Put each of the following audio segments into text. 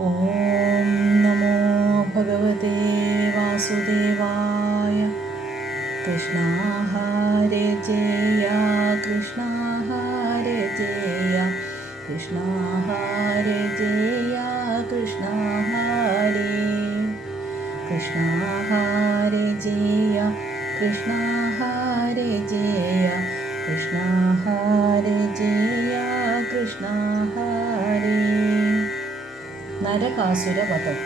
ഓം നമോ ഭഗവതേ വാസുദേവായ. കൃഷ്ണ ഹരേ ജയ കൃഷ്ണ ഹരേ ജയ കൃഷ്ണ ഹരേ ജയ കൃഷ്ണ ഹരേ കൃഷ്ണ ഹരേ ജയ കൃഷ്ണ ഹരേ ജയ കൃഷ്ണ ഹരേ ജയ കൃഷ്ണ ഹരേ. നരകാസുരവധം.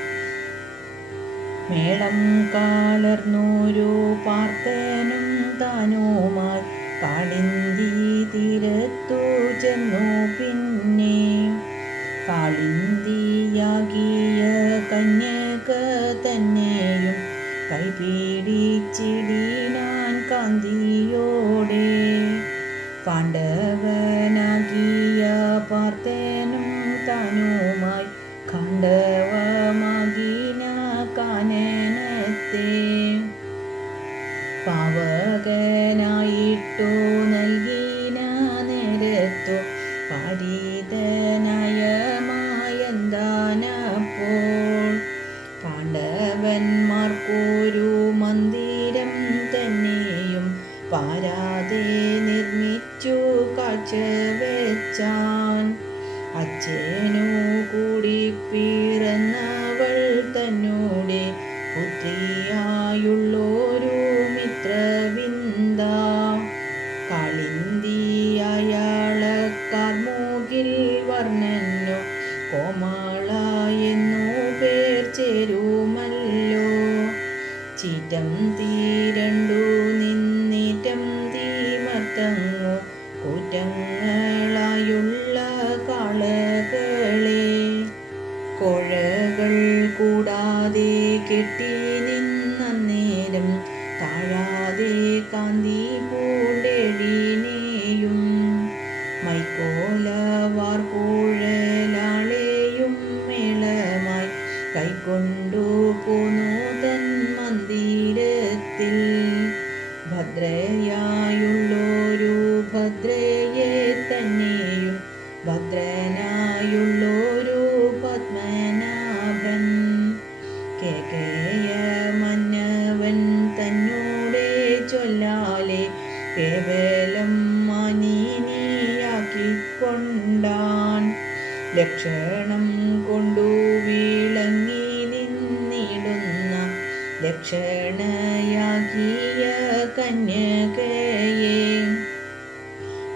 മേളം കാളർന്നോരു പാർത്തനും താനുമായി കാളിന്തി തീരത്തു ചെന്നു. പിന്നെ കാളിന്തിയാകിയ കന്യക തന്നെയും കൈപിടിച്ചിടിനാൻ കാന്തിയോടെ. പാണ്ഡവനാകിയ പാർത്തനും താനുമായി ഖണ്ഡവമാകിന കാനനത്തെ പാവകനായിട്ടു നൽകിന നേരത്തു പാരിതനയമായന്താനപ്പോൾ. പാണ്ഡവന്മാർക്കൊരു മന്ദിരം തന്നെയും പാരാതെ നിർമ്മിച്ചു കാഴ്ചവെച്ചാൻ. അച്ഛനു കൂടി പിറന്നവൾ തന്നോടെ പുത്രിയായുള്ളൊരു മിത്രവിന്ദ. കാളിന്തിയയാളക്കാർമുകിൽ വർണ്ണനു കോമള എന്നു പേർ ചേരുമല്ലോ. ചീറ്റം തീരണ്ടു നിന്നേറ്റം തീമത്തങ്ങു കൂറ്റങ്ങളായുള്ള കാളകളെ കോഴകൾ കൂടാതെ കെട്ടി നിന്നേരം താഴാതെ കാന്തി പൂണ്ടെഴിനെയും മൈക്കോലവാർ കുഴലാളെയും മേളമായി കൈക്കൊണ്ടു പോന്നു തൻ മന്ദിരത്തിൽ. ഭദ്രയായുള്ളൊരു ഭദ്രയെ തന്നെയും ഭദ്രനായുള്ളൊരു പത്മനാഭൻ. കേകയ മന്നവൻ തന്നോടെ ചൊല്ലാലെ കേവലം മാനിനിയാക്കിക്കൊണ്ടാൻ. ലക്ഷണം കൊണ്ടു വിളങ്ങി നിന്നിടുന്ന ലക്ഷണയാകിയ കന്യകയെ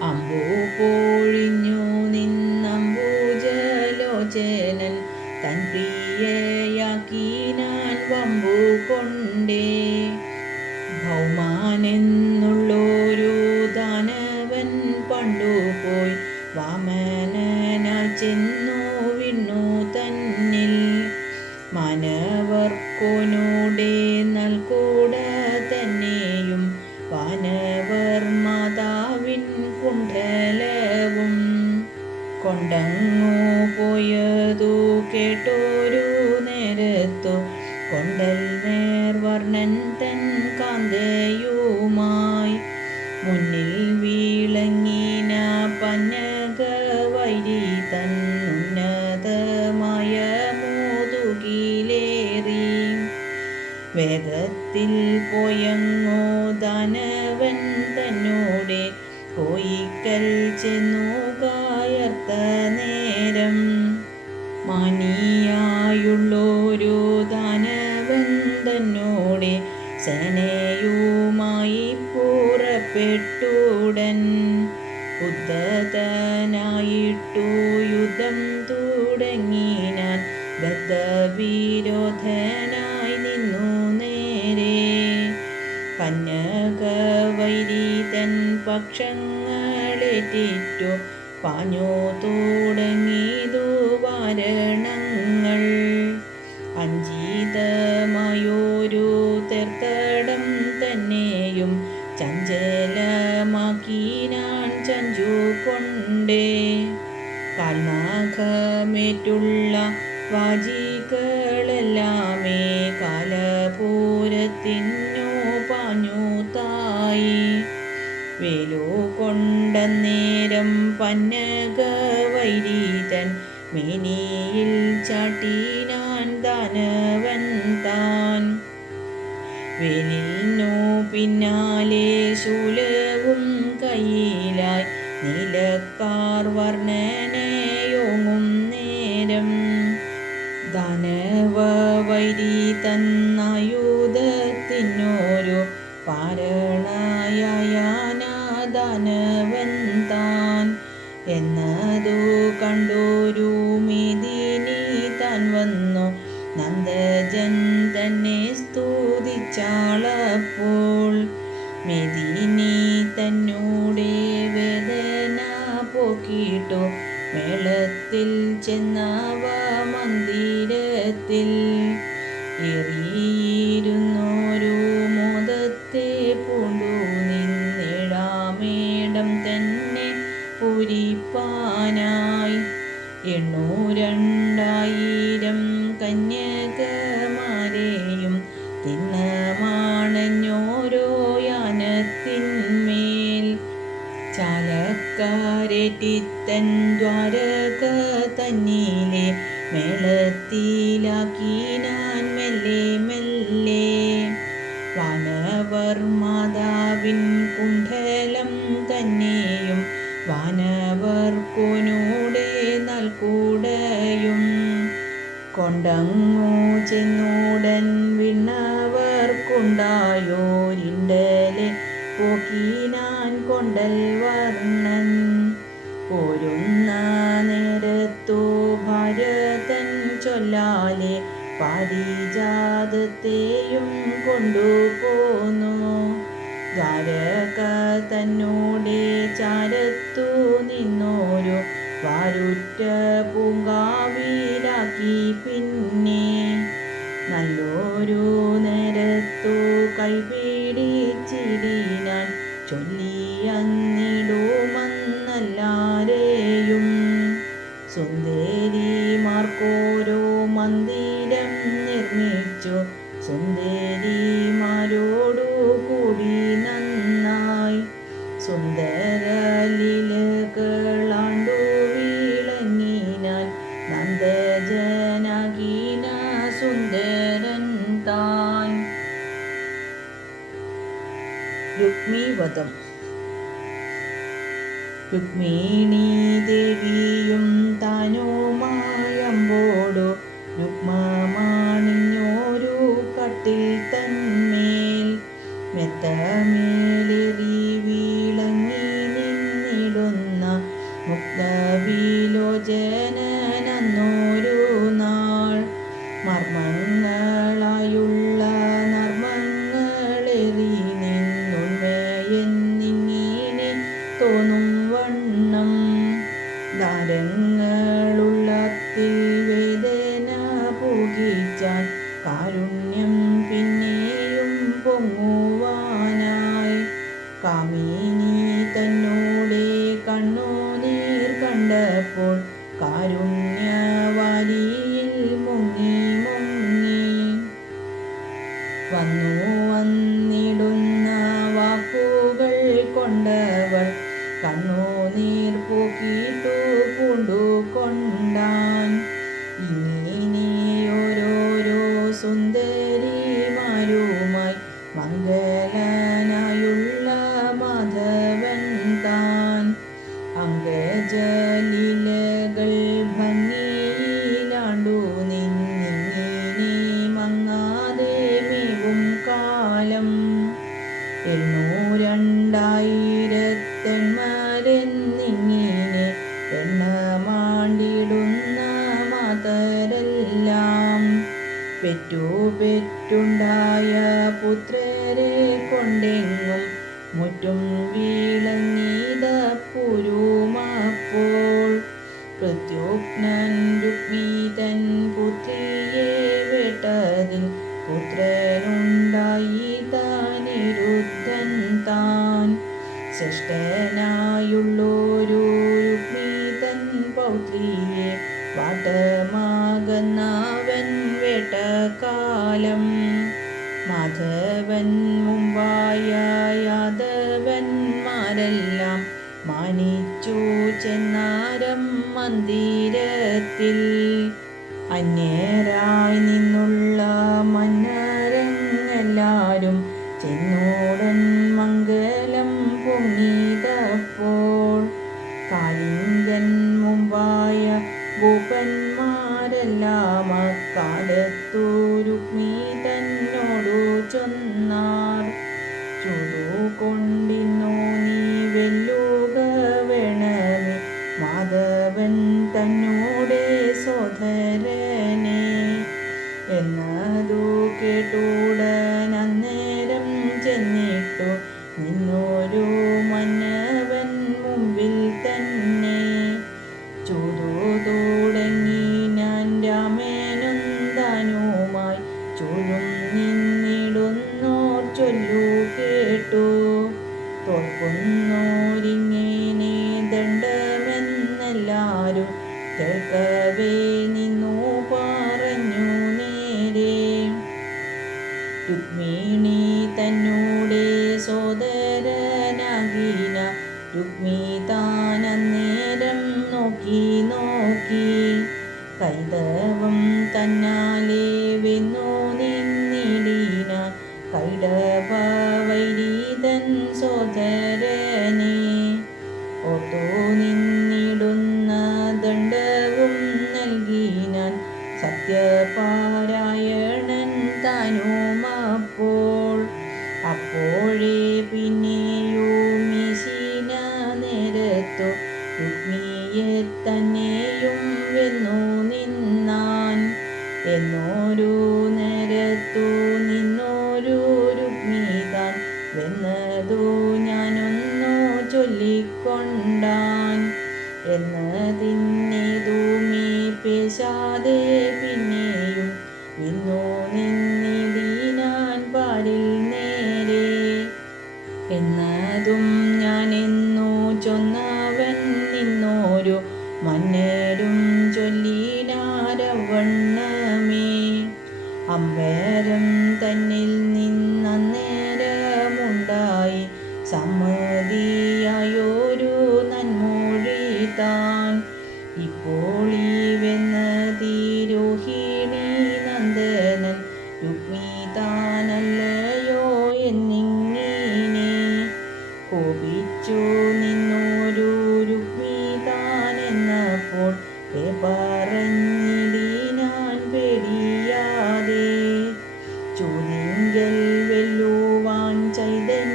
അമ്പു പൊഴിഞ്ഞു നിന്നംബുജലോചനൻ തൻ പ്രിയയാക്കിനാൻ വമ്പു കൊണ്ടേ. ഭൗമാനെന്നുള്ളൊരു ദാനവൻ പണ്ടുപോയി വാമനനായി ചെന്നു വിണ്ണു തന്നിൽ. മാനവർക്കൊനോടെ നൽകൂട തന്നെയും വാനവർ മാതാവിൻ കുണ്ഡലവും കൊണ്ടങ്ങു പോയതു കേട്ടൊരു നേരത്തു കൊണ്ടൽ നേർവർണ്ണൻ തൻ കാന്തയുമായി മുന്നിൽ വിളങ്ങിന പന്നകവൈരി തൻ ഉന്നതമായ മുതുകിലേറി. വേഗത്തിൽ പോയങ്ങോ ദാനവൻ തന്നോടെ കോയിക്കൽ ചെന്നു കായർത്ത നേരം. മാനിയായുള്ളൊരു ദാനവൻ തന്നോടെ സേനയുമായി പുറപ്പെട്ടുടൻ. ഉദ്ധതനായിട്ടു യുദ്ധം തുടങ്ങിനാൻ ബദ്ധവിരോധനായി നിന്നു നേരെ. കന്യകവൈരി തൻ പക്ഷങ്ങളേറ്റിറ്റു പാഞ്ഞു തുടങ്ങിയതു വാരണങ്ങൾ. അഞ്ചിതമായൊരു തേർത്തടം തന്നെയും ചഞ്ചലമാക്കിനാൻ ചഞ്ചു കൊണ്ടേ. കാൽനഖമേറ്റുള്ള വാജികളെല്ലാമേ കാലപൂരത്തിനു പാഞ്ഞു തായി. വേലു കൊണ്ടന്നേരം പന്നകവൈരി തൻ മേനിയിൽ ചാട്ടിനാൻ ദാനവൻ താൻ. വേലിനു പിന്നാലെ ശൂലവും കയ്യിലായി നീലക്കാർ വർണ്ണനയോങ്ങും നേരം. ദാനവ വൈരി തന്നായുധത്തിനൊരു പാരണയായാനാദാനവൻ താൻ. എന്നതു കണ്ടൊരു മേദിനി താൻ വന്നു നന്ദജൻ തന്നെ സ്തുതിച്ചാളപ്പോൾ. മേദിനി തന്നോടെ വേദന പോക്കിട്ടു മേളത്തിൽ ചെന്നവ മന്ദിരത്തിൽ. എറിയിരുന്നൊരു മോദത്തെ പൂണ്ടു നിന്നിടാമേടം തന്നെ പൂരിപ്പാനായി. 82000 കന്യകമാരെയും തിന്നമാണഞ്ഞോരോ യാനത്തിന്മേൽ. ചാലക്കാരേറ്റിത്തൻ ദ്വാരക തന്നിലെ മേളത്തിലാക്കിനാൻ മെല്ലെ മെല്ലെ. വാനവർ മാതാവിൻ കുണ്ഡലം തന്നെയും വാനവർ കോനോടെ നൽകൂടയും കൊണ്ടങ്ങു ചെന്നുടൻ വിണ്ണവർക്കുണ്ടായോരിണ്ടലെ പോക്കിനാൻ കൊണ്ടൽ വർണ്ണൻ. പോരുന്ന നേരത്തു ഭാര്യതൻ ചൊല്ലാലെ പാരിജാതത്തെയും കൊണ്ടുപോന്നു. ദ്വാരക തന്നോടെ ചാരത്തു നിന്നോരു വാരുറ്റ പൂങ്കാവിലാക്കി പിന്നെ. നല്ലൊരു നേരത്തു കൈപിടിച്ചിടിനാൻ ചൊല്ലിയന്നിടുമെന്നെല്ലാരെയും. സുന്ദരിമാർക്കോരോ മന്ദിരം നിർമ്മിച്ചു സുന്ദരിമാരോടു കൂടി നന്നായി. സുന്ദരലീലകളാണ്ടു വിളങ്ങിനാൻ നന്ദജനാകിന സുന്ദരൻ താൻ. രുക്മിവധം. രുക്മിണീ ദേവിയും താനുമായമ്പോടു രുക്മമാണിഞ്ഞോരു കട്ടിൽ തന്മേൽ. മെത്തമേലേറി വിളങ്ങി നിന്നിടുന്ന മുക്തവിലോചനന്നൊരു നാൾ. മർമ്മങ്ങളായുള്ള നർമ്മങ്ങളേറി നിന്നുണ്മയെന്നിങ്ങനെ തോന്നും വണ്ണം. ദാരങ്ങളുള്ളത്തിൽ വേദന പൂകിച്ചാൽ കാരുണ്യം പിന്നെയും പൊങ്ങുവാനായി. കാമിനി തന്നോടെ കണ്ണുനീർ കണ്ടപ്പോൾ കാരുണ്യവാരിയിൽ മുങ്ങി മുങ്ങി. വന്നിടുന്ന വാക്കുകൾ കൊണ്ടവൾ കണ്ണുനീർ പോക്കിട്ടു പൂണ്ടുകൊണ്ടാൻ. ഇങ്ങനെയോരോരോ സുന്ദരിമാരുമായി മംഗളനായുള്ള മാധവൻ താൻ. അംഗജലീലകൾ ഭംഗിയിലാണ്ടു നിന്നിങ്ങനെ മങ്ങാതെ മേവും കാലം. 82000 എണ്ണമാണ്ടിടുന്ന മാതരെല്ലാം. പെറ്റുണ്ടായ പുത്രരെ കൊണ്ടെങ്ങും മുറ്റും വിളങ്ങിത പുരുമപ്പോൾ. പ്രത്യുഗ്നൻ രുക്മിതൻ പുത്രിയെ വേട്ടതിൽ പുത്രനുണ്ടായി താനിരുദ്ധൻ താൻ. ശ്രേഷ്ഠനായുള്ളൊരു രുക്മിതൻ പൗത്രിയെ വാട്ടമാകുന്നവൻ വേട്ടകാലം. മാധവൻ മുമ്പായ യാദവന്മാരെല്ലാം മാനിച്ചു ചെന്നാരം മന്ദിരത്തിൽ. അന്യരായി നിന്നുള്ള മന്നരെല്ലാരും ചെന്നോടൻ മംഗലം പൊങ്ങിയപ്പോൾ. കാലിങ്കൻ മുമ്പായ ഭൂപന്മാരെല്ലാം അക്കാലത്തു രുക്മി തന്നോടു ചൊന്നാർ. ചുടുകൊണ്ടിന്നോ നീ വെല്ലുക വേണമേ മാധവൻ തന്നോടെ സോദരനെ. എന്നതു കേട്ടുടൻ അന്നേരം ചെന്നിട്ടു നിന്നൊരു മന്നവൻ മുമ്പിൽ തന്നെ. ചൂതു തുടങ്ങിനാൻ രാമേനും താനുമായി ചൂഴും നിന്നിടുന്നോർ ചൊല്ലു കേട്ടു. തോൽക്കുന്നോരിങ്ങനെ ദണ്ഡമെന്നെല്ലാരും കേൾക്കവേ നിന്നു പറഞ്ഞു നേരെ. രുക്മിണി തന്നോടെ സോദരനാകിന രുക്മി താനന്നേരം നോക്കി കൈതവം തന്നാലെ വെന്നു നിന്നിടിന കൈടവൈരീതൻ സോദരനെ. ഓർത്തു നിന്നിടുന്ന ദണ്ഡവും നൽകിനാൻ സത്യപാരായണൻ താനുമപ്പോൾ. അപ്പോഴേ പിന്നെയും മീശിന നേരത്തു രുക്മിയെ തന്നെയും വെന്നു നിന്നാൻ. എന്നൊരു നേരത്തു നിന്നൊരു രുക്മി താൻ വെന്നതു ഞാനൊന്നു ചൊല്ലിക്കൊണ്ടാൻ. എന്നതിന്നേതുമേ പേശാതെ പിന്നെയും വിന്നു നിന്നിടിനാൻ പാരിൽ നേരെ. എന്നതും ഞാനെന്നു ചൊന്നവൻ നിന്നോരു മന്നരും ചൊല്ലിനാരവണ്ണമേ. അമ്പരം തന്നിൽ നിന്നന്നേരമുണ്ടായി സമ്മതിയായൊരു നന്മൊഴി താൻ. ഇപ്പോൾ ഈ വെന്നതി രോഹിണി നന്ദനൻ രുക്മി താനല്ലയോ എന്നിങ്ങനെ കോപിച്ചു നിന്നൊരു രുക്മി താനെന്നപ്പോൾ പറഞ്ഞിടിനാൻ പേടിയാതെ. ചൂതിങ്കൽ വെല്ലുവാൻ ചൈതന്യമാണ്ടുള്ള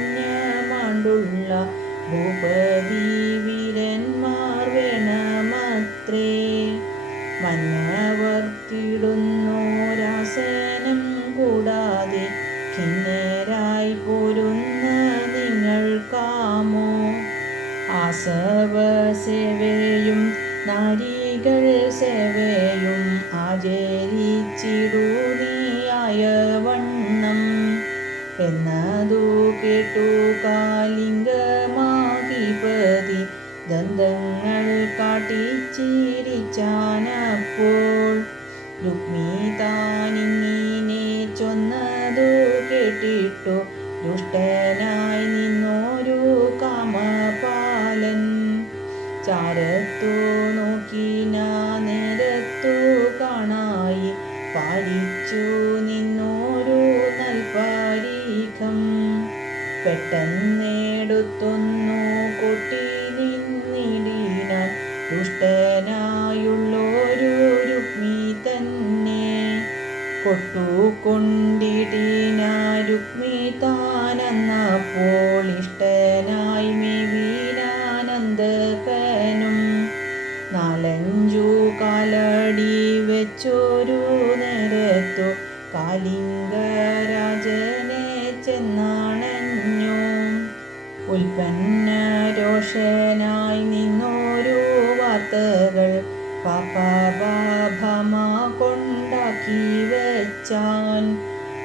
ഭൂപതി വീരന്മാർ വേണമത്രേ. മന്നവർക്കിടുന്നോരാസനം കൂടാതെ ഖിന്നരായി പോരുന്ന നിങ്ങൾക്കാമോ? ആസവ സേവയും നാരികൾ സേവയും ആചരിച്ചിടു നീയായ വണ്ണം. എന്നതു കേട്ടു കാലിംഗമാധിപതി ദന്തങ്ങൾ കാട്ടിച്ചിരിച്ചാനപ്പോൾ. രുക്മി താനിങ്ങനെ ചൊന്നതു കേട്ടിട്ടു ദുഷ്ടനായി നിന്നൊരു കാമപാലൻ. ചാരത്തു നോക്കിന നേരത്തു കാണായി പാലിച്ചു നിന്നോരു നൽപാരീഖം. പെട്ടെന്നെടുത്തൊന്നു കൊട്ടി നിന്നിടിനാൻ ദുഷ്ടനായുള്ളൊരു രുക്മി തന്നെ. കൊട്ടുകൊണ്ടിടിന രുക്മി താനന്നപ്പോൾ ഇഷ്ടനായി മേവീനാനന്ദകനും. 4-5 കാലടി വെച്ചൊരു നേരത്തു കാലിംഗരാജനെ ചെന്നണഞ്ഞു. ഉൽപ്പന്ന രോഷനായി നിന്നോരു വാർത്തകൾ പാപഭാഭമ കൊണ്ടാക്കി വെച്ചാൻ.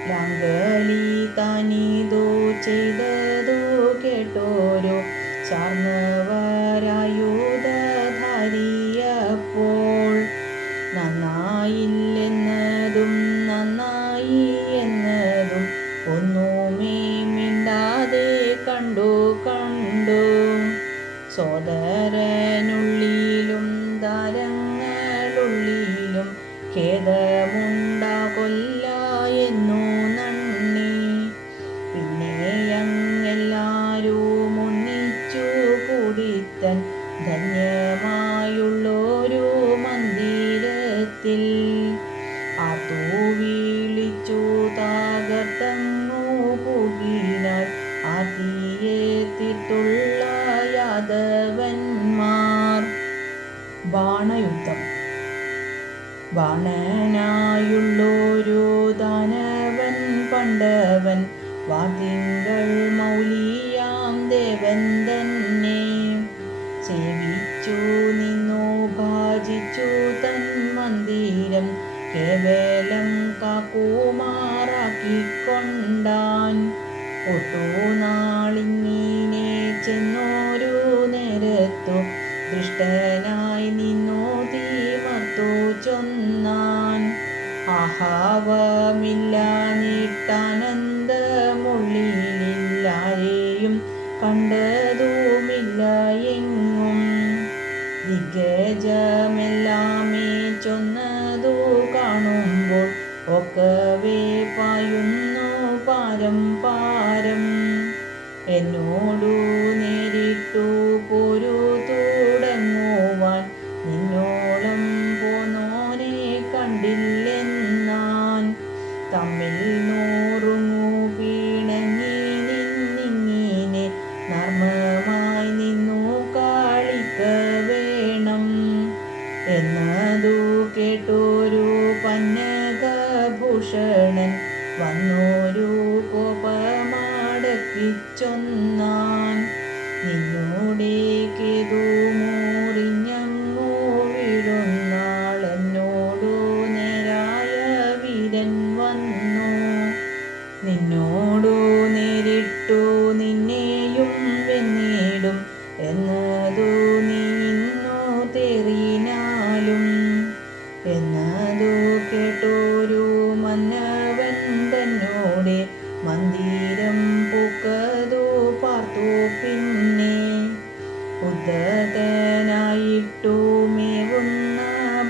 ലാംഗലി താനിതു ചെയ്തതു കേട്ടോരു ചാർന്നവരായുധധാരിയപ്പോൾ. നന്നായില്ലെന്നതും നന്നായി എന്നതും ഒന്നുമേ മിണ്ടാതെ കണ്ടു. സോദരനുള്ളിലും ധാര കൊല്ല എന്നു നന്ദി. പിന്നെയങ്ങെല്ലാരും ഒന്നിച്ചു കൂടിത്തൻ ധന്യമായുള്ളൊരു മന്ദിരത്തിൽ ആർത്തു വിളിച്ചു തകർത്തങ്ങു പുകിനാൽ ആർത്തിയെ തീർത്തുള്ള യാദവന്മാർ. ബാണയുദ്ധം. ബാണനായുള്ളൊരു ദാനവൻ പണ്ടവൻ വാതിങ്കൾ മൗലിയാം ദേവൻ തന്നെ സേവിച്ചു നിന്നു ഭജിച്ചു തൻ മന്ദിരം കേവലം കാക്കുമാറാക്കിക്കൊണ്ടാൻ. ഒട്ടുനാളിങ്ങനെ ചെന്നൊരു നേരത്തു ദുഷ്ടനായി നിന്നു തീമർത്തു ചൊന്നാൻ. ആഹാവമില്ലാഞ്ഞിട്ടാനന്ദമുള്ളിലാരെയും കണ്ടതുമില്ല എങ്ങും. ദിഗ്ഗജമെല്ലാമേ ചൊന്നതു കാണുമ്പോൾ ഒക്കവേ പായുന്നു പാരം പാരം. എന്നോടു നേരിട്ടു പോരു തുടങ്ങുവാൻ നിന്നോളം പോന്നോനെ കണ്ടില്ലെന്നാൻ. തമ്മിൽ നോറുങ്ങു പിണങ്ങി നിന്നിങ്ങനെ നർമ്മമായി നിന്നു കാളിക്ക വേണം എന്നതു കേട്ടൊരു പന്നകഭൂഷണൻ വന്നൊരു കോപമടക്കിച്ചൊന്നാൻ. നിന്നോടേക്കേതു മുറിഞ്ഞങ്ങു വീഴുന്നാളെന്നോടു നേരായ വീരൻ വന്നു. നിന്നോടു നേരിട്ടു നിന്നെയും വെന്നിടും എന്നതു നീ ഇന്നു തേറിനാലും. എന്നതു കേട്ടൊരു മന്നവൻ തന്നോടെ മന്ദിരം പൂക്കതു പാർത്തു. പിന്നെ ഉദ്ധതനായിട്ടു മേവുന്ന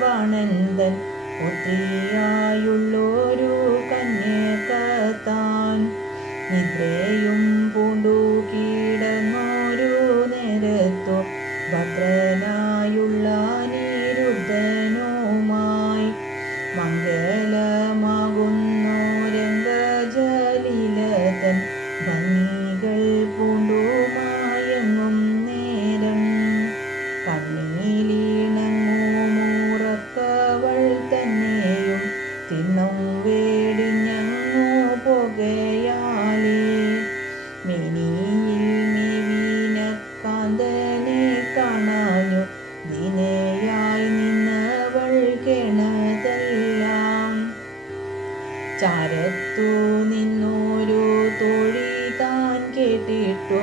ബാണന്തൻ പുത്രിയായുള്ളൊരു കന്യക താൻ നിദ്രയും പൂണ്ടു കിടന്നൊരു നേരത്തു ഭദ്രനായുള്ള നിരുദ്ധനുമായി മംഗലമാകുന്നു രംഗജലിലതൻ ഭംഗികൾ പൂണ്ടു മയങ്ങും നേരം. കണ്ണിലിണങ്ങു മൂറക്കവൾ തന്നെയും തിണ്ണം വേടിഞ്ഞങ്ങു പോകയാലേ മേനിയിൽ മേവിന കാന്തനെ കാണാഞ്ഞു ദിനയായി നിന്നവൾ കേണതെല്ലാം. ചാരത്തു നിന്നൊരു തോഴി താൻ കേട്ടിട്ടു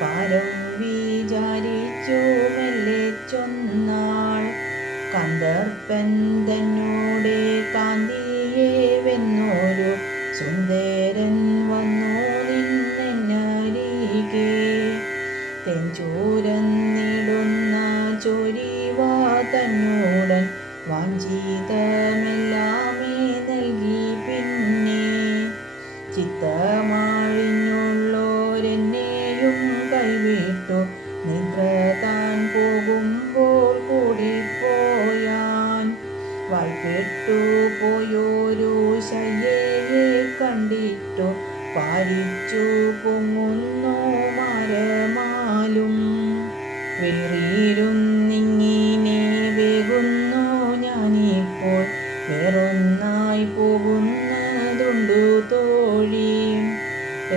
പാരം വിചാരിച്ചു മെല്ലെ ചൊന്നാൾ. കന്ദർപ്പൻ തന്നോടെ കാന്തിയെ വെന്നൊരു സുന്ദരൻ വന്നു നിന്നരികെ തെഞ്ചൂരന്നിടുന്ന ചൊരിവ തന്നോടൻ വാഞ്ചിതമെല്ലാമേ നൽകി. പിന്നെ ചിത്തമാഴിഞ്ഞുള്ളോരെന്നെയും കൈവിട്ടു നിദ്ര താൻ പോകുമ്പോൾ കൂടിപ്പോയാൻ. വായ്പെട്ടു പോയൊരു ശയ്യയെ കണ്ടിട്ടു പാരിച്ചു പൊങ്ങുന്നു മരമാലും. വേറിരുന്നിങ്ങനെ വേകുന്നു ഞാനിപ്പോൾ വേറൊന്നായി പോകുന്നതുണ്ടു തോഴി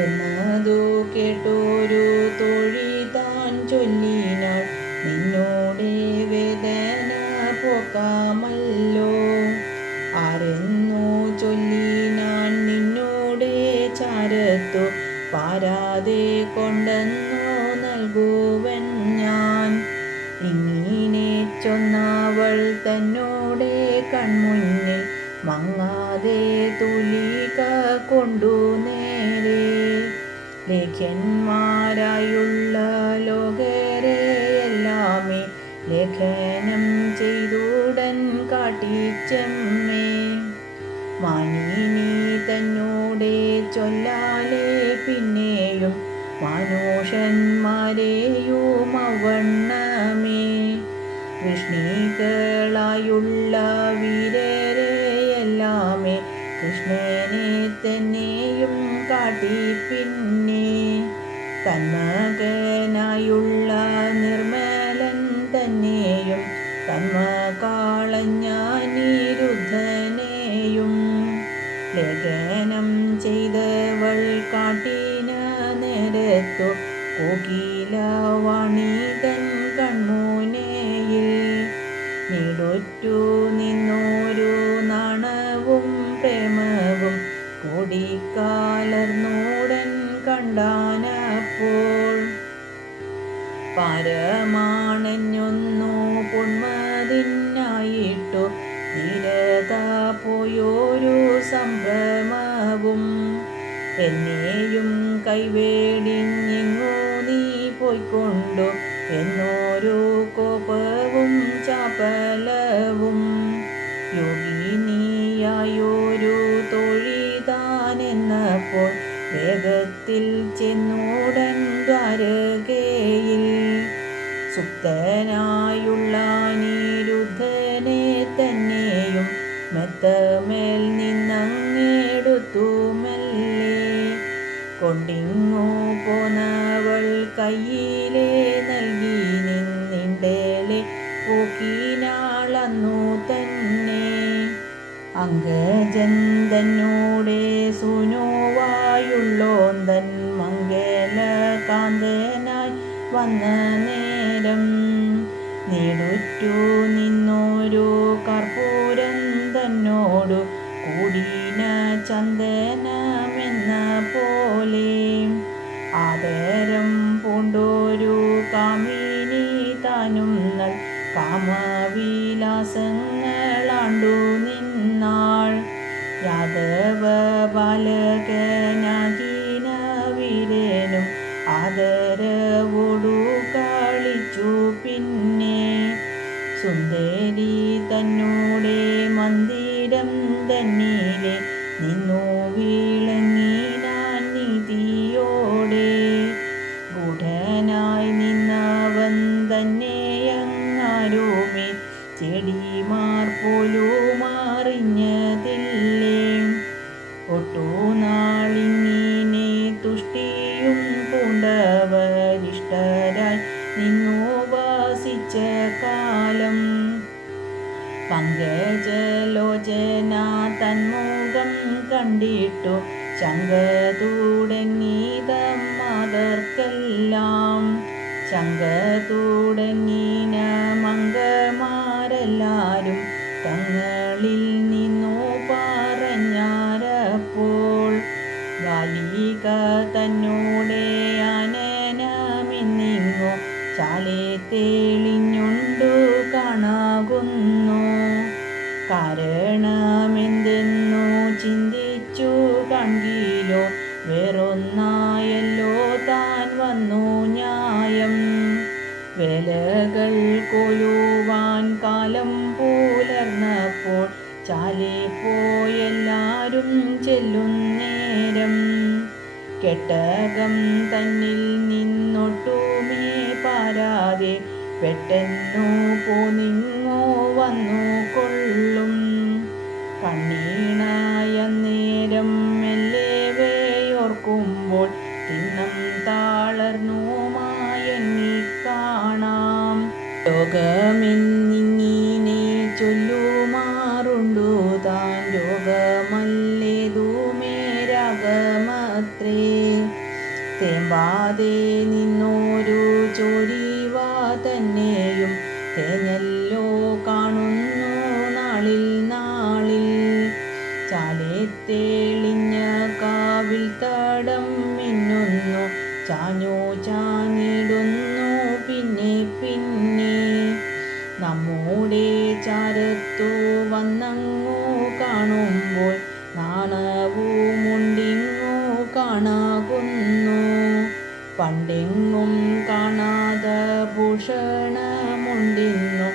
എന്നതു കേട്ടൊരു തോഴി താൻ ചൊല്ലിനാൾ. നിന്നോടെ വേദന പോക്കാമല്ലോ. ആരെന്നു ചൊല്ലിനാൻ നിന്നോടെ ചാരത്തു പാരാതെ കൊണ്ടെന്നു നൽകുവൻ ഞാൻ. ഇങ്ങനെ ചൊന്നവൾ തന്നോടെ കൺമുന്നിൽ മങ്ങാതെ തുലിക കൊണ്ടു നേരെ ലേഖ്യന്മാരായുള്ള ലോകരെയെല്ലാമേ ലേഖനം ചെയ്തുടൻ കാട്ടിച്ചെമ്മേ. മാനിനി തന്നോടെ ചൊല്ലാലെ പിന്നെയും മാനുഷന്മാരെയും അവണ്ണമേ വൃഷ്ണികളായുള്ള വീരരെയെല്ലാമേ കൃഷ്ണനെ തന്നെയും കാട്ടി പിന്നെ തന്മകനായുള്ള നിർമ്മലൻ തന്നെയും തന്മ കാളഞ്ഞ നിരുദ്ധനെയും ലേഖനം ചെയ്തവൾ കാട്ടിന നേരത്തു കോകിലവാണിതൻ കൺമുനയിൽ നീടുറ്റു നിന്നോരു നാണവും പ്രേമവും കൂടിക്കാലർന്നൂടൻ കണ്ടാനപ്പോൾ പാരമാണഞ്ഞൊന്നു പൊന്മതിനായിട്ടു തീരത പോയൊരു സംഭ്രമവും എന്നെയും കൈവേടിഞ്ഞെങ്ങു നീ പോയിക്കൊണ്ടു എന്നൊരു കോപവും ചാപലവും യോഗിനിയായൊരു തൊഴിതാനെന്നപ്പോൾ വേഗത്തിൽ ചെന്നുടൻ ദ്വാരകയിൽ സുപ്തനായുള്ള നിരുദ്ധനെ തന്നെയും മെത്തമേൽ നിന്നങ്ങെടുത്തു മെല്ലെ കൊണ്ടിങ്ങു പോന്നവൾ കയ്യിലെ നൽകി നിന്നിണ്ടലെ പോക്കിനാളന്നു തന്നെ അങ്കജൻ തന്നോടെ സുനുവായുള്ളോന്തൻ മംഗലകാന്തനായി വന്ന നേരം നീടുറ്റു നിന്നോരു കർപ്പൂരം തന്നോടു കൂടിന ചന്ദനമെന്ന പോലെ ആദരം പൂണ്ടോരു കാമിനി താനും നൽ കാമവിലാസങ്ങളാണ്ടു നിന്നാൾ യാദവ ബാലകനാകിന വീരനും ആദരവോടു കളിച്ചു പിന്നെ സുന്ദരി തന്നോടെ മന്ദിരം തന്നിലെ നിന്നു വീളങ്ങിനാൻ നീതിയോടെ ഗൂഢനായി നിന്നവൻ തന്നെയങ്ങാരുമേ ചെടിമാർ പോലും അറിഞ്ഞതില്ലേ ഒട്ടു നാളിങ്ങനെ തുഷ്ടിയും പൂണ്ടവരിഷ്ടരായി നിന്നു വസിച്ച കാലം പങ്കജലോചന തന്മുഖം കണ്ടിട്ടു ശങ്ക തുടങ്ങിയതം മാതർക്കെല്ലാം ശങ്ക തുടങ്ങിന മംഗമാരെല്ലാരും തങ്ങളിൽ നിന്നു പറഞ്ഞാരപ്പോൾ ബാലിക തന്നോടെ ആനനമിന്നിങ്ങോ ചാലെ തെളിഞ്ഞുണ്ടു കാണാകുന്നു കാരണമെന്തെന്നു ചിന്തിച്ചു കണ്ടിലോ വേറൊന്നായല്ലോ താൻ വന്നു ന്യായം വേലകൾ കൊയ്യുവാൻ കാലം പുലർന്നപ്പോൾ ചാലെ പോയെല്ലാരും ചെല്ലുന്നേരം കെട്ടകം തന്നിൽ നിന്നൊട്ടുമേ പാരാതെ പെട്ടെന്നു പോന്നിങ്ങോ വന്നു കൊള്ളും കണ്ണീണായ നേരം മെല്ലെവയോർക്കുമ്പോൾ തിന്നം താളർന്നു മയങ്ങി കാണാം ലോകമെന്നിങ്ങനെ ചൊല്ലുമാറുണ്ടു താൻ രോഗമല്ലേതുമേ രാഗമത്രേ തേമ്പാതെ നിന്നോരു ചോരിവ തന്നെയും തേഞ്ഞല്ലോ കാണുന്നു നാളിൽ നാളിൽ ചാലെ തെളിഞ്ഞ കാവിൽ തടം മിന്നുന്നു ചാഞ്ഞു ചാഞ്ഞിടുന്നു പിന്നെ പിന്നെ നമ്മുടെ ചാരത്തു വന്നങ്ങു കാണുമ്പോൾ നാണവുമുണ്ടിങ്ങു കാണാകുന്നു പണ്ടെങ്ങും കാണാത ഭൂഷണമുണ്ടിന്നു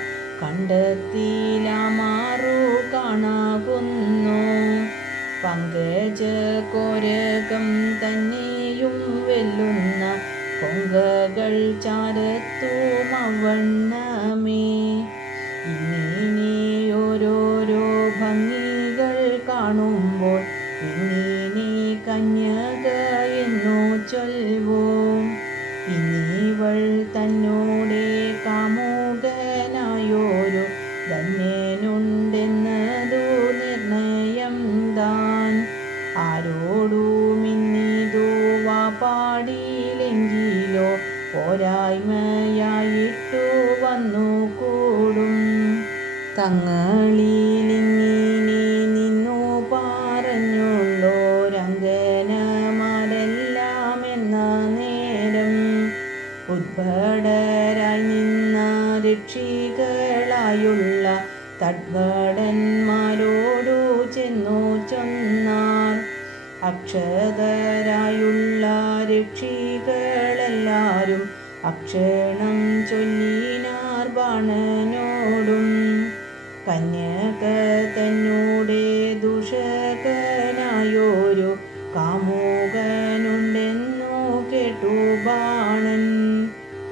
കണ്ടെത്തിയിലാമാറു കാണാകുന്നു പങ്കജ കോരകം തന്നെയും വെല്ലുന്ന കൊങ്കകൾ ചാരത്തുമവണ്ണമേ. ഇങ്ങനെ ഓരോരോ ഭംഗികൾ കാണുമ്പോൾ ഇങ്ങനെ കന്യക എന്നു ചൊൽവോം. ഇനിവൾ തന്നോടെ കാമുകനായോരു ധന്യനുണ്ടെന്നതു നിർണയം താൻ. ആരോടുമിന്നിതു വാപാടിയിലെങ്കിലോ പോരായ്മയായിട്ടു വന്നു കൂടും. തങ്ങളിലിങ്ങനെ നിന്നു പറഞ്ഞുള്ളോരങ്കനമാരെല്ലാം എന്ന നേരം ഉദ്ഭടരായി നിന്ന രക്ഷികളായുള്ള തദ്ഭടന്മാരോടു ചെന്നു ചൊന്നാർ. അക്ഷതരായുള്ള രക്ഷികളെല്ലാരും അക്ഷണം ചൊല്ലിനാർ ബാണനോടും. കന്യക തന്നോടെ ദൂഷകനായോരു കാമുകനുണ്ടെന്നു കേട്ടു ബാണൻ.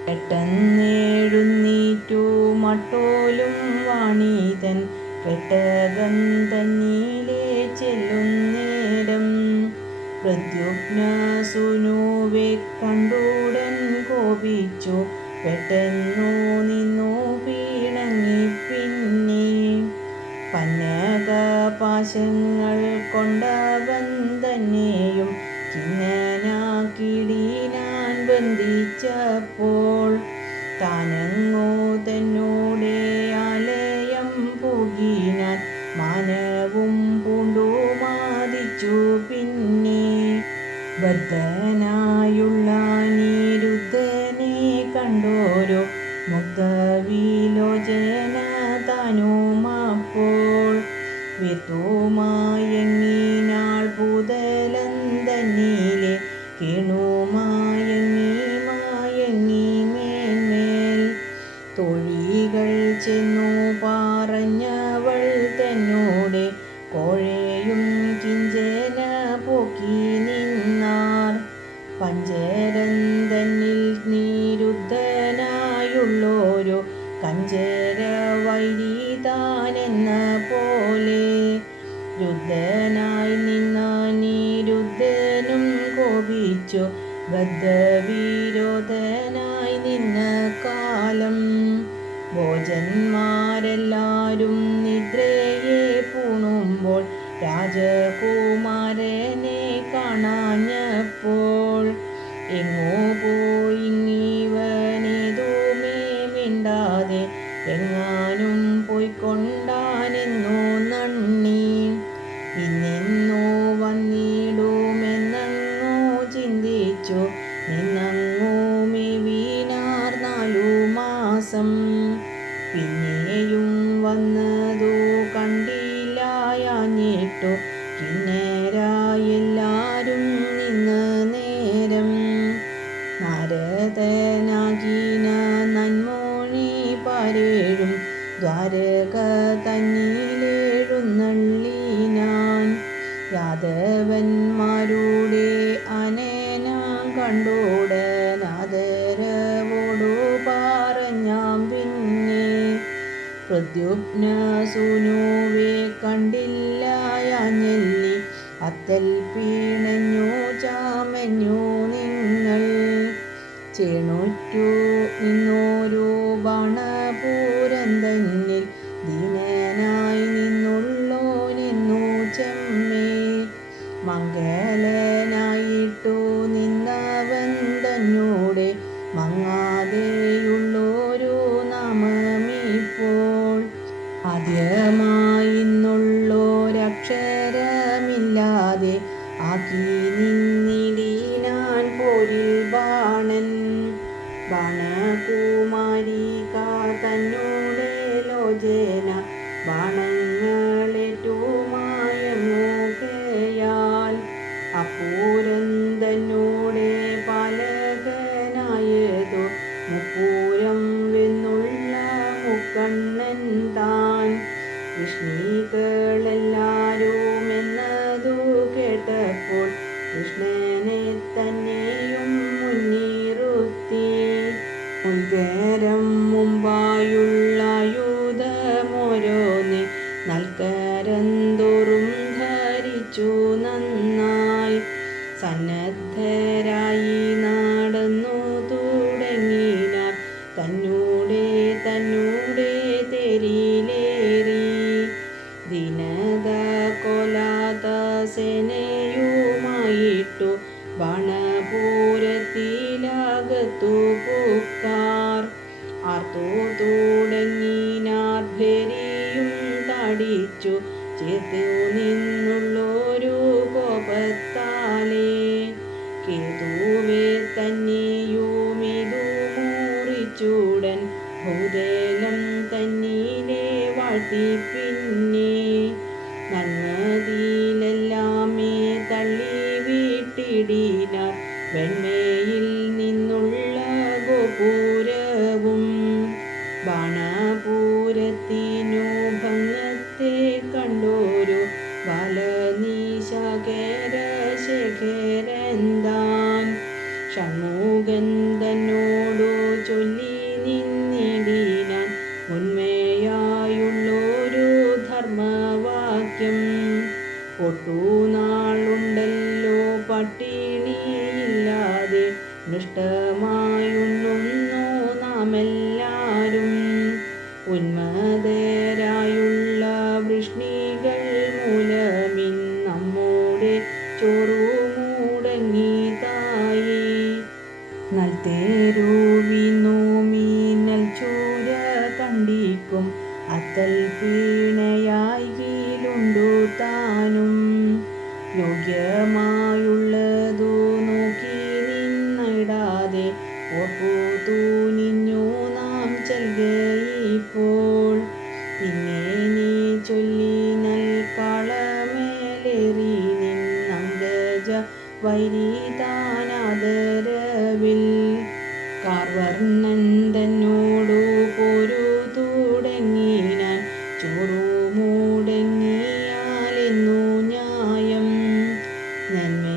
പെട്ടെന്നെഴുന്നീറ്റു മട്ടോലും വാണിതൻ പെട്ടകം തന്നിലെ ചെല്ലുന്നേരം പ്രദ്യുമ്നസൂനുവെ കണ്ടുടൻ കോപിച്ചു പെട്ടെന്നു നിന്നു പിണങ്ങി. പിന്നെ പന്നകപാശങ്ങൾ കൊണ്ടവൻ തന്നെയും കിന്നനാക്കിടീനാൻ ബന്ധിച്ചപ്പോൾ താനങ്ങു തന്നോടെ ആലയം പുകിനാൻ മാനവും പൂണ്ടു മാദിച്ചു. പിന്നെ ബദ്ധനായുള്ള നിരുദ്ധനെ കണ്ടോരു മുഗ്ധവിലോചന താനുമപ്പോൾ വിത്തുമയങ്ങിനാൾ പൂതലം തന്നിലെ കിണുമയങ്ങി മേന്മേൽ. തൊഴികൾ ചെന്നു പറഞ്ഞവൾ തന്നോടെ കോഴയും കിഞ്ചന പോക്കി നിന്നാർ. പഞ്ചരം തന്നിൽ നിരുദ്ധനായുള്ളോരു കഞ്ചര വൈരിതാനെന്ന പോലെ രുദ്ധനായി നിന്ന നിരുദ്ധനും കോപിച്ചു ബദ്ധവിരോധനായി നിന്ന കാലം ഭോജന്മാരെല്ലാരും നിദ്രയെ പൂണുമ്പോൾ രാജകുമാരനെ കാണാഞ്ഞപ്പോൾ എങ്ങോ പോയിങ്ങിവനേതുമേ മിണ്ടാതെ എങ്ങാനും പോയിക്കൊണ്ടാനെന്നു നന്ദി. ഇന്നെന്നു വന്നിടുമെന്നങ്ങു ചിന്തിച്ചു നിന്നങ്ങു മെവിനാർ 4 മാസം. പിന്നെയും വന്നതു കണ്ടില്ലാഞ്ഞിട്ടു കിന്നരായെല്ലാരും നിന്ന നേരം നാരദനാകിന നന്മോണി പാരേഴും ദ്വാരക തന്നിലെഴുന്നള്ളിനാൻ. യാദവന്മാരുടെ അനേനം കണ്ടുടനാദരവോടു പറഞ്ഞാം. പിന്നെ പ്രദ്യുമ്നസൂനുവെ കണ്ടില്ലാഞ്ഞല്ലി അത്തൽ പിണഞ്ഞു ചാമഞ്ഞു നിങ്ങൾ. ചേണുറ്റു നിന്നോരു ബാണപൂരം തന്നിൽ ദീനനായി നിന്നുള്ളോനെന്നു ചെമ്മേ. മംഗലനായിട്ടു നിന്നവൻ തന്നോടെ മങ്ങാതെയുള്ളൊരു നാമമിപ്പോൾ ആദ്യമായിന്നുള്ളൊരക്ഷരമില്ലാതെ ആക്കി നിന്നിടീനാൻ പോരിൽ ബാണൻ. ബാണകുമാരിക തന്നോടെ ലോചന ബാണങ്ങളേറ്റുമയങ്ങുകയാൽ അപ്പൂരൻ തന്നോടെ പാലകനായതു മുപ്പൂരം വെന്നുള്ള മുക്കണ്ണൻ താൻ. കൃഷ്ണികളെല്ലാരും എന്നതു സേനയുമായിട്ടു ബാണപൂരത്തിലകത്തു പൂക്കാർ. ആർത്തു തുടങ്ങിനാർ ഭേരിയും തടിച്ചു ചേർത്തു നിന്നുള്ളൊരു കോപത്താലേ. കേതുവെ തന്നെയുമിതു മുറിച്ചുടൻ ഭൂതലം തന്നിലെ വാഴ്ത്തി പിന്നെ. നന്മതിലെല്ലാമേ തള്ളി വിട്ടിടിനാർ വെണ്മയിൽ നിന്നുള്ള ഗോപുരവും. ബാണപൂരത്തിനു ഭംഗത്തെ കണ്ടോരു ബാലനീശകരശേഖരന്താൻ ഷൺമുഖൻ തന്നോടു ചൊല്ലി നിന്നിടിനാൻ ഉന്മയായുള്ളൊരു ധർമ്മവാക്യം. ഒട്ടുനാളുണ്ടല്ലോ പട്ടിണിയില്ലാതെ നഷ്ടമായുണ്ണുന്നു നാമെല്ലാരും. ഉന്മതരായുള്ള വൃഷ്ണികൾ മൂലമിൻ നമ്മുടെ ചോറു മുടങ്ങിതായേ. നൽതേരുവിനു മീനൽ ചൂര കണ്ടിക്കും അത്തൽ പീണയായിലുണ്ടു താനും. യോഗ്യമായുള്ളതു നോക്കി നിന്നിടാതെ ഓർപ്പു തുനിഞ്ഞു നാം ചെൽകയിപ്പോൾ. ഇങ്ങനെ ചൊല്ലി നൽകാളമേലേറി നിന്നങ്കജ വൈരിതാനാദരവിൽ. കാർവർണ്ണൻ തന്നോടു പോരു തുടങ്ങിനാൻ ചോറു മുടങ്ങിയാലെന്നു ന്യായം. നന്മയിലേറിനാൻ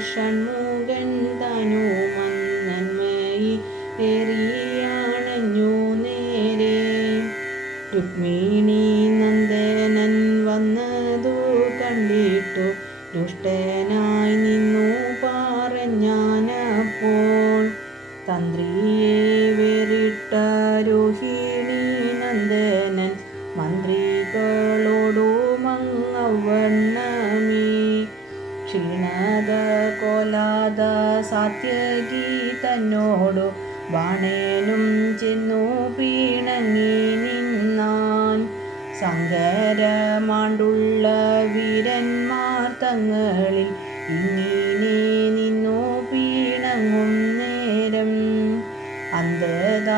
ഷൺമുഖൻ താനുമൻ നന്മയിലേറിയാണഞ്ഞു നേരെ. രുക്മിണി നന്ദനൻ വന്നതു കണ്ടിട്ടു ദുഷ്ടനായി നിന്നു പറഞ്ഞാനപ്പോൾ. തന്ത്രിയെ വേറിട്ട രോഹിണി നന്ദനൻ മന്ത്രികളോടു മങ്ങവണ്ണമേ. ക്ഷീണത കൊലാത സാത്യകി തന്നോടു ബാണനും ചെന്നു പിണങ്ങി നിന്നാൻ. സങ്കരമാണ്ടുള്ള വീരന്മാർ തങ്ങളിൽ ഇങ്ങനെ നിന്നു പിണങ്ങും നേരം. അന്ധത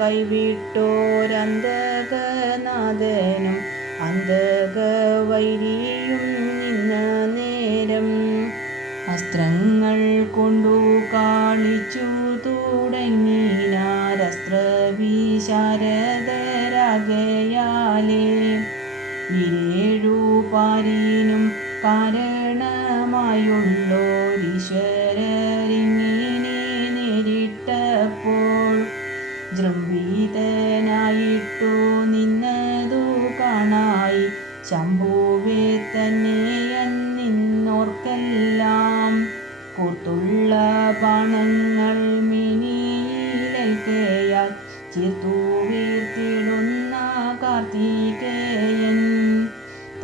കൈവിട്ടോരന്തകനാഥനും അന്തകവൈരിയും നിന്ന നേരം. അസ്ത്രങ്ങൾ കൊണ്ടു കാളിച്ചു തുടങ്ങിനാരസ്ത്രവിശാരദരാകയാലേ. ഇരേഴു പാരിനും കാരണമായുള്ളോരീശ്വരരിങ്ങനെ നേരിട്ടപ്പോൾ. ജൃംഭിതനായിട്ടു നിന്നതു കാണായി ശംഭുവെ തന്നെയൻ നിന്നോർക്കെല്ലാം. കൂർത്തുള്ള ബാണങ്ങൾ മിനിയിലേൽക്കയാൽ ചേർത്തു വീർത്തിടുന്ന കാർത്തികേയൻ.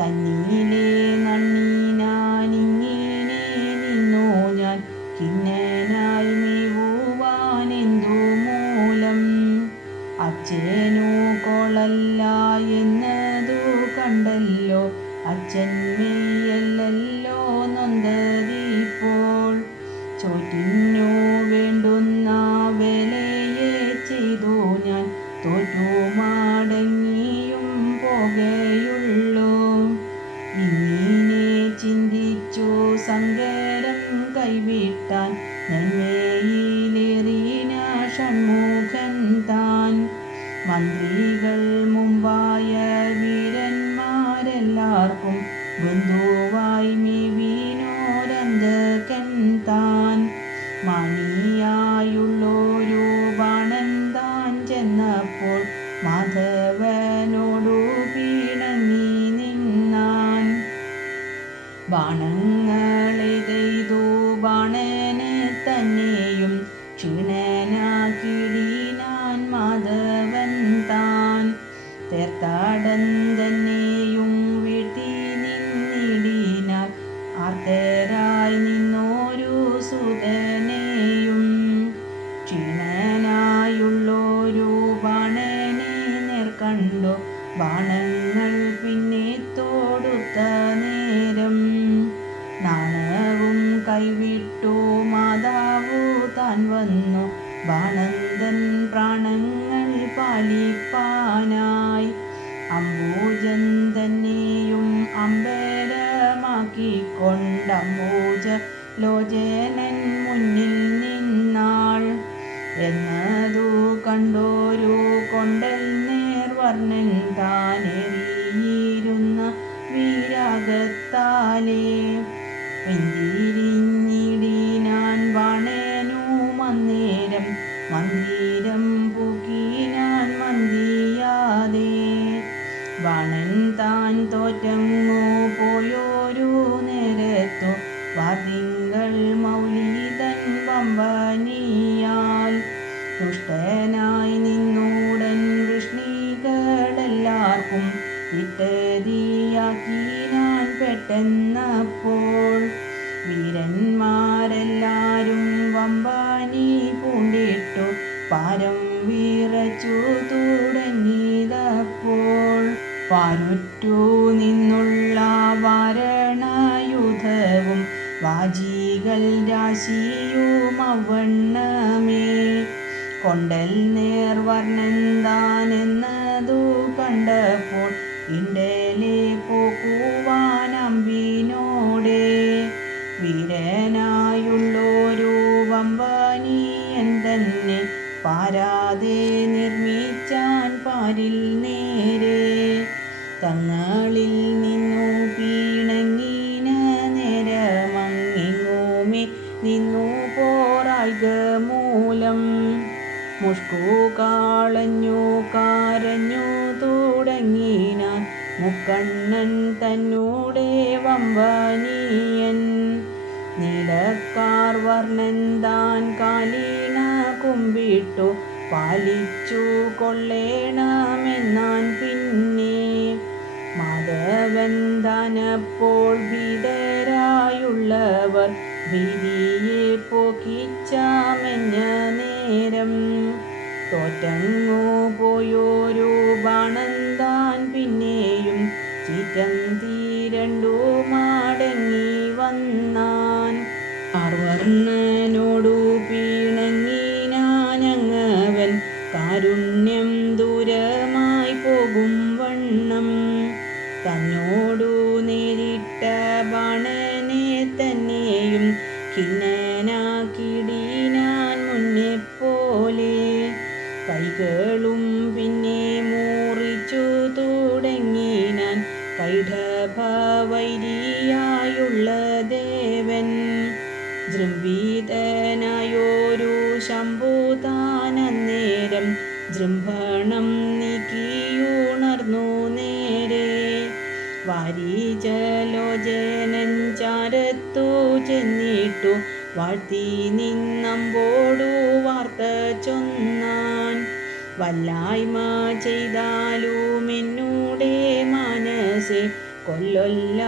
തന്നിലെ നണ്ണിനാനിങ്ങനെ നിന്നു ഞാൻ ഖിന്നനായി മേവുവാനെന്തു മൂലം. അച്ഛനു കൊളല്ല എന്നതു കണ്ടല്ലോ അച്ഛൻ മെയ്യല്ലോ നൊന്തതിപ്പോൾ. ചോറ്റിനു വേണ്ടുന്ന വേലയെ ചെയ്തു ഞാൻ തോറ്റു മടങ്ങിയും പോകയുള്ളൂ. ഇങ്ങനെ ചിന്തിച്ചു സങ്കരം കൈവിട്ടാൻ നന്മയിലേറിന ഷൺമുഖൻ താൻ. മന്ത്രികൾ മുമ്പായ വീരന്മാരെല്ലാവർക്കും ബന്ധുവായി മേവിനോരന്തകൻ താൻ. മാനിയായുള്ളൊരു ബാണൻ താൻ ചെന്നപ്പോൾ മാധവനോടു പിണങ്ങി നിന്നാൻ. ബാണങ്ങളെയ്തു ബാണനെ തന്നെയും ക്ഷീണനാക്കിടിനാൻ മാധവൻ താൻ. തേർത്താടൻ തന്നെയും വീഴ്ത്തി നിന്നി നേരം. നാണവും കൈവിട്ടു മാതാവു താൻ വന്നു ബാണന്തൻ പ്രാണങ്ങൾ പാലിപ്പാനായി. അംബുജൻ തന്നെയും അമ്പരമാക്കിക്കൊണ്ടംബുജ ലോചനൻ മുന്നിൽ നിന്നാൾ. എന്നതു കണ്ടോരു കൊണ്ടൽ നേർവർണ്ണൻ താനെറിയിരുന്ന വീരാഗത്താലേ. പിന്തിരിഞ്ഞിടിനാൻ ബാണനുമന്നേരം മന്ദിരം പുകിനാൻ മന്ദിയാതെ. ബാണൻ താൻ തോറ്റങ്ങു പോയൊരു നേരത്തു വാർതിങ്കൾ മൗലിതൻ വമ്പനിയാൽ. തുഷ്ടനായി നിന്നൂടൻ വൃഷ്ണികളെല്ലാവർക്കും ഇട്ടതിയാക്കിനാൻ പെട്ടെന്നപ്പോൾ. വീരന്മാരെല്ലാരും വമ്പനി പൂണ്ടിട്ടു പാരം വിറച്ചു തുടങ്ങിയതപ്പോൾ. പാരുറ്റു നിന്നുള്ള വാരണായുധവും വാജികൾ രാശിയുമവണ്ണമേ. കൊണ്ടൽ നേർവർണ്ണൻ താനെന്നതു കണ്ടപ്പോൾ ഇണ്ടലെ പോക്കുവാനമ്പിനോടെ. വീരനായുള്ളൊരു വമ്പനിയൻ തന്നെ പാരാതെ നിർമ്മിച്ചാൻ പാരിൽ നേരെ. തങ്ങളിൽ നിന്നു പിണങ്ങിന നേരമങ്ങിങ്ങുമേ നിന്നു പോറായിക മൂലം. മുഷ്കു കാളഞ്ഞു കരഞ്ഞു തുടങ്ങിനാൻ മുക്കണ്ണൻ തന്നൂടെ വമ്പനിയൻ. നീലക്കാർ വർണ്ണൻ താൻ കാലിണ കുമ്പിട്ടു പാലിച്ചു കൊള്ളേണമെന്നാൻ പിന്നെ. മാധവൻ താനപ്പോൾ ഭീതരായുള്ളവർ ഭീതിയെ പോക്കിച്ചാമെന്ന നേരം. തോറ്റങ്ങു പോയൊരു ബാണൻ താൻ പിന്നെയും ചീറ്റം തീരണ്ടു മടങ്ങി വന്നാൻ. ആർവർണ്ണനോടു പിണങ്ങിനാനങ്ങവൻ കാരുണ്യം ദൂരമായി പോകും വണ്ണം. തന്നോടു നേരിട്ട ബാണനെ തന്നെയും ഖിന്നനാക്കിടിനാൻ മുന്നെപ്പോലെ. കൈകളും പിന്നെ മുറിച്ചു തുടങ്ങിനാൻ കൈഢഭവൈരിയായുള്ള ദേവൻ. ജൃംഭിതനായൊരു ശംഭു താനന്നേരം ജൃംഭണം നീക്കിയുണർന്നു നേരെ. വാരിജലോചനൻ ചാരത്തു ചെന്നിട്ടു വാഴ്ത്തി നിന്നമ്പോടു വാർത്ത ചൊന്നാൻ. വല്ലായ്മ ചെയ്താലുമെന്നൂടെ മനസ്സെ കൊല്ലൊല്ല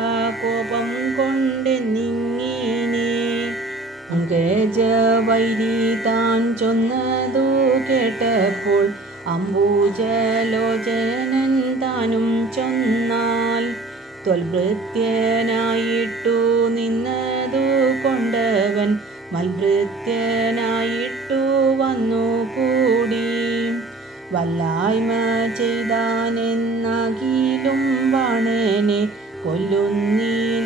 കോപം കൊണ്ടെന്നിങ്ങിനെ. ഗജവൈരി താൻ ചൊന്നതു കേട്ടപ്പോൾ അംബുജലോചനൻ താനും ചൊന്നാൽ. ത്വൽഭൃത്യനായിട്ടു നിന്നതു കൊണ്ടവൻ മൽഭൃത്യനായിട്ടു വന്നു കൂടി. വല്ലായ്മ ചെയ്താനെന്നാകിലും ബാണനെ കൊല്ലുന്നിലേതുമേ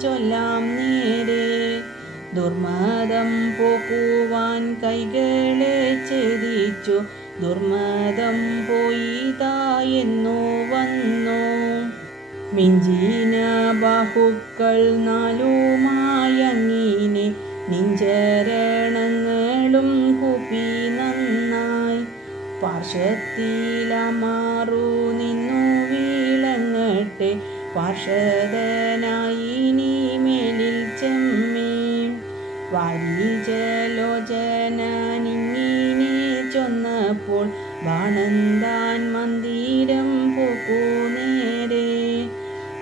ചൊല്ലാം നേരെ. ദുർമതം പോക്കുവാൻ കൈകളെ ഛേദിച്ചു ദുർമതം പോയിതായെന്നു വന്നു. മിഞ്ചിന ബാഹുക്കൾ നാലുമായങ്ങിനെ നിഞ്ചരണങ്ങളും കൂപ്പി നന്നായി. പാർശ്വത്തിലമാറു നിന്നു വീളങ്ങട്ടെ പാർഷദനായി നീ മേലിൽ ചെമ്മേ. വാരിജലോചനനിങ്ങിനെ ചൊന്നപ്പോൾ ബാണൻ താൻ മന്ദിരം പോക്കു നേരെ.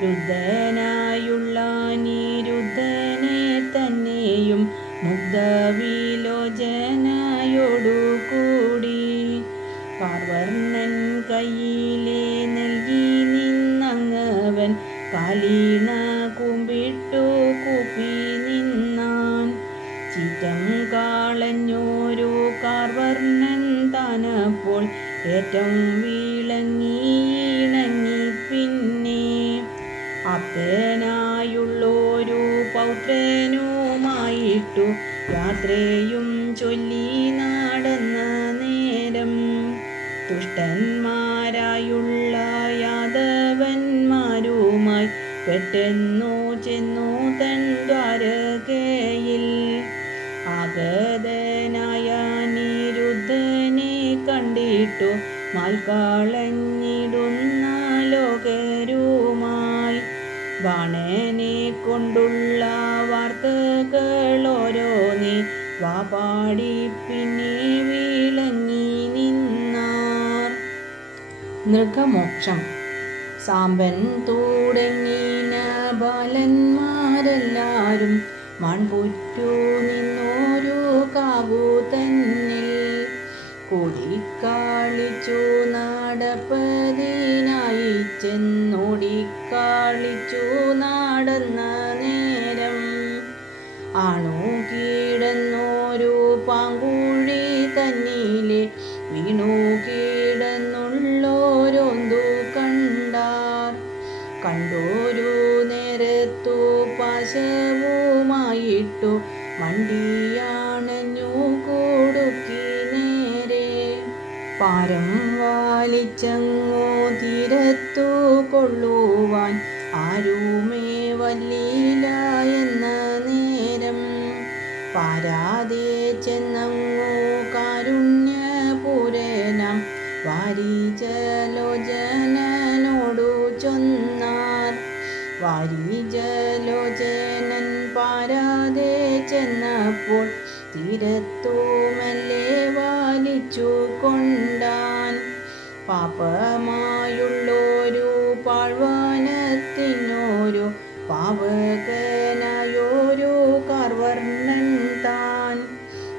രുദ്ധനായുള്ള നിരുദ്ധനെ തന്നെയും മുഗ്ധവിലോചനയോടു കൂടി. കാർവർണ്ണൻ കയ്യിലെ നൽകി നിന്നങ്ങവൻ കാലീണ കുമ്പിട്ടു കൂപ്പി നിന്നാൻ. ചീറ്റം കാളഞ്ഞോരു കാർവർണ്ണൻ താനപ്പോൾ ഏറ്റം വീളങ്ങിയിണങ്ങി. പിന്നെ ആപ്തനായുള്ളൊരു പൗത്രനുമായിട്ടു യാത്രയും ചൊല്ലി നടന്ന നേരം തുഷ്ടന്മാരായുള്ള യാദവന്മാരുമായി പെട്ടെന്നു ചെന്നു തൻ ദ്വാരകയിൽ. ആഗതനായ അനിരുദ്ധനെ കണ്ടിട്ടു മാൽക്കളഞ്ഞിടുന്ന ലോകരുമായി ബാണനെ കൊണ്ടുള്ള വാർത്തകളോരോന്നേ വാപാടി പിന്നെ വിളങ്ങി നിന്നാർ. നൃഗമോക്ഷം. സാമ്പൻ തുടങ്ങിന ബാലന്മാരെല്ലാരും മൺപുറ്റു നിന്നോരു കാവു തന്നിൽ കൂടിക്കാളിച്ചു നടപ്പതിനായി ചെന്നോടിക്കാളിച്ചു നടന്ന നേരം ആണു കിടന്നോരു പാങ്കുഴി തന്നിലെ വീണു കിടന്നുള്ളോരൊന്തു കണ്ടാർ. കണ്ടോരു നേരത്തു പാശവുമായിട്ടു മണ്ടിയാണഞ്ഞു കൊടുക്കി നേരെ. പാരം വലിച്ചങ്ങോ തീരത്തു കൊള്ളുവാൻ ആരുമേ വല്ലില്ല എന്ന നേരം പാരാതെ ചെന്നങ്ങോ കാരുണ്യപൂരനാം വാരിജലോചനോടു ചൊന്നാർ. വാരിജലോചനൻ പാരാതെ ചെന്നപ്പോൾ തീരത്തു മെല്ലെ വലിച്ചു കൊണ്ടാൻ. പാപമായുള്ളൊരു പാഴ്വാനത്തിനൊരു പാവകനായൊരു കാർവർണ്ണൻ താൻ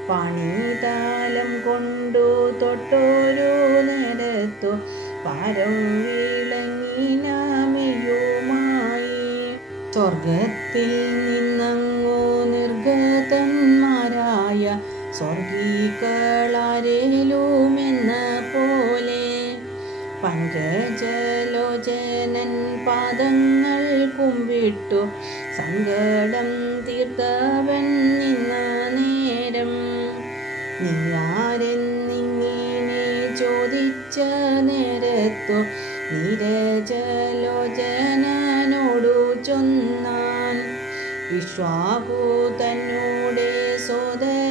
പാണിതാലം കൊണ്ടു തൊട്ടൊരു നേരത്തു പാരം വിളങ്ങിനാമയുമായി. സ്വർഗത്തിൽ നിന്നങ്ങോ നിർഗതന്മാരായ സ്വർഗീകളാരേലുമെന്ന പോലെ പങ്കജലോചനൻ പാദങ്ങൾ കുമ്പിട്ടു സങ്കടം തീർത്തവൻ നിന്ന നേരം നീയാരെന്നിങ്ങനെ ചോദിച്ച നേരത്തു നീരജലോചനോടു ചൊന്നാൻ. വിശ്വാകു തന്നോടെ സോദരനായിട്ടു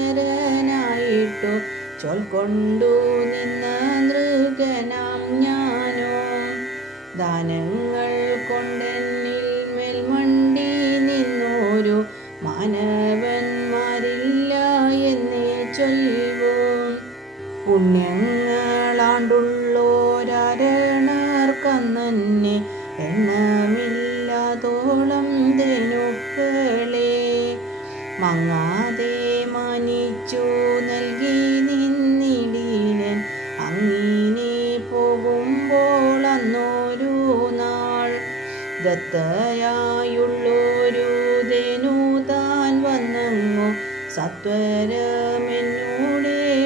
ചൊൽക്കൊണ്ടു നിന്ന നൃഗനാം ഞാനോ ദാനങ്ങൾ കൊണ്ടെന്നിൽ മേൽമണ്ടി നിന്നോരു മാനവന്മാരില്ല എന്നേ ചൊല്ലുവോം. പുണ്യങ്ങളാണ്ടുള്ളോരാരണർക്കന്നെ എണ്ണമില്ലാതോളം ധനുക്കളെ മങ്ങാതെ മാനിച്ചു നൽകി നിന്നിടീനൻ. അങ്ങനെ പോകുമ്പോൾ അന്നൊരു നാൾ ദത്തയായുള്ളൊരു ധനു താൻ വന്നങ്ങു സത്വരമെന്നൂടെ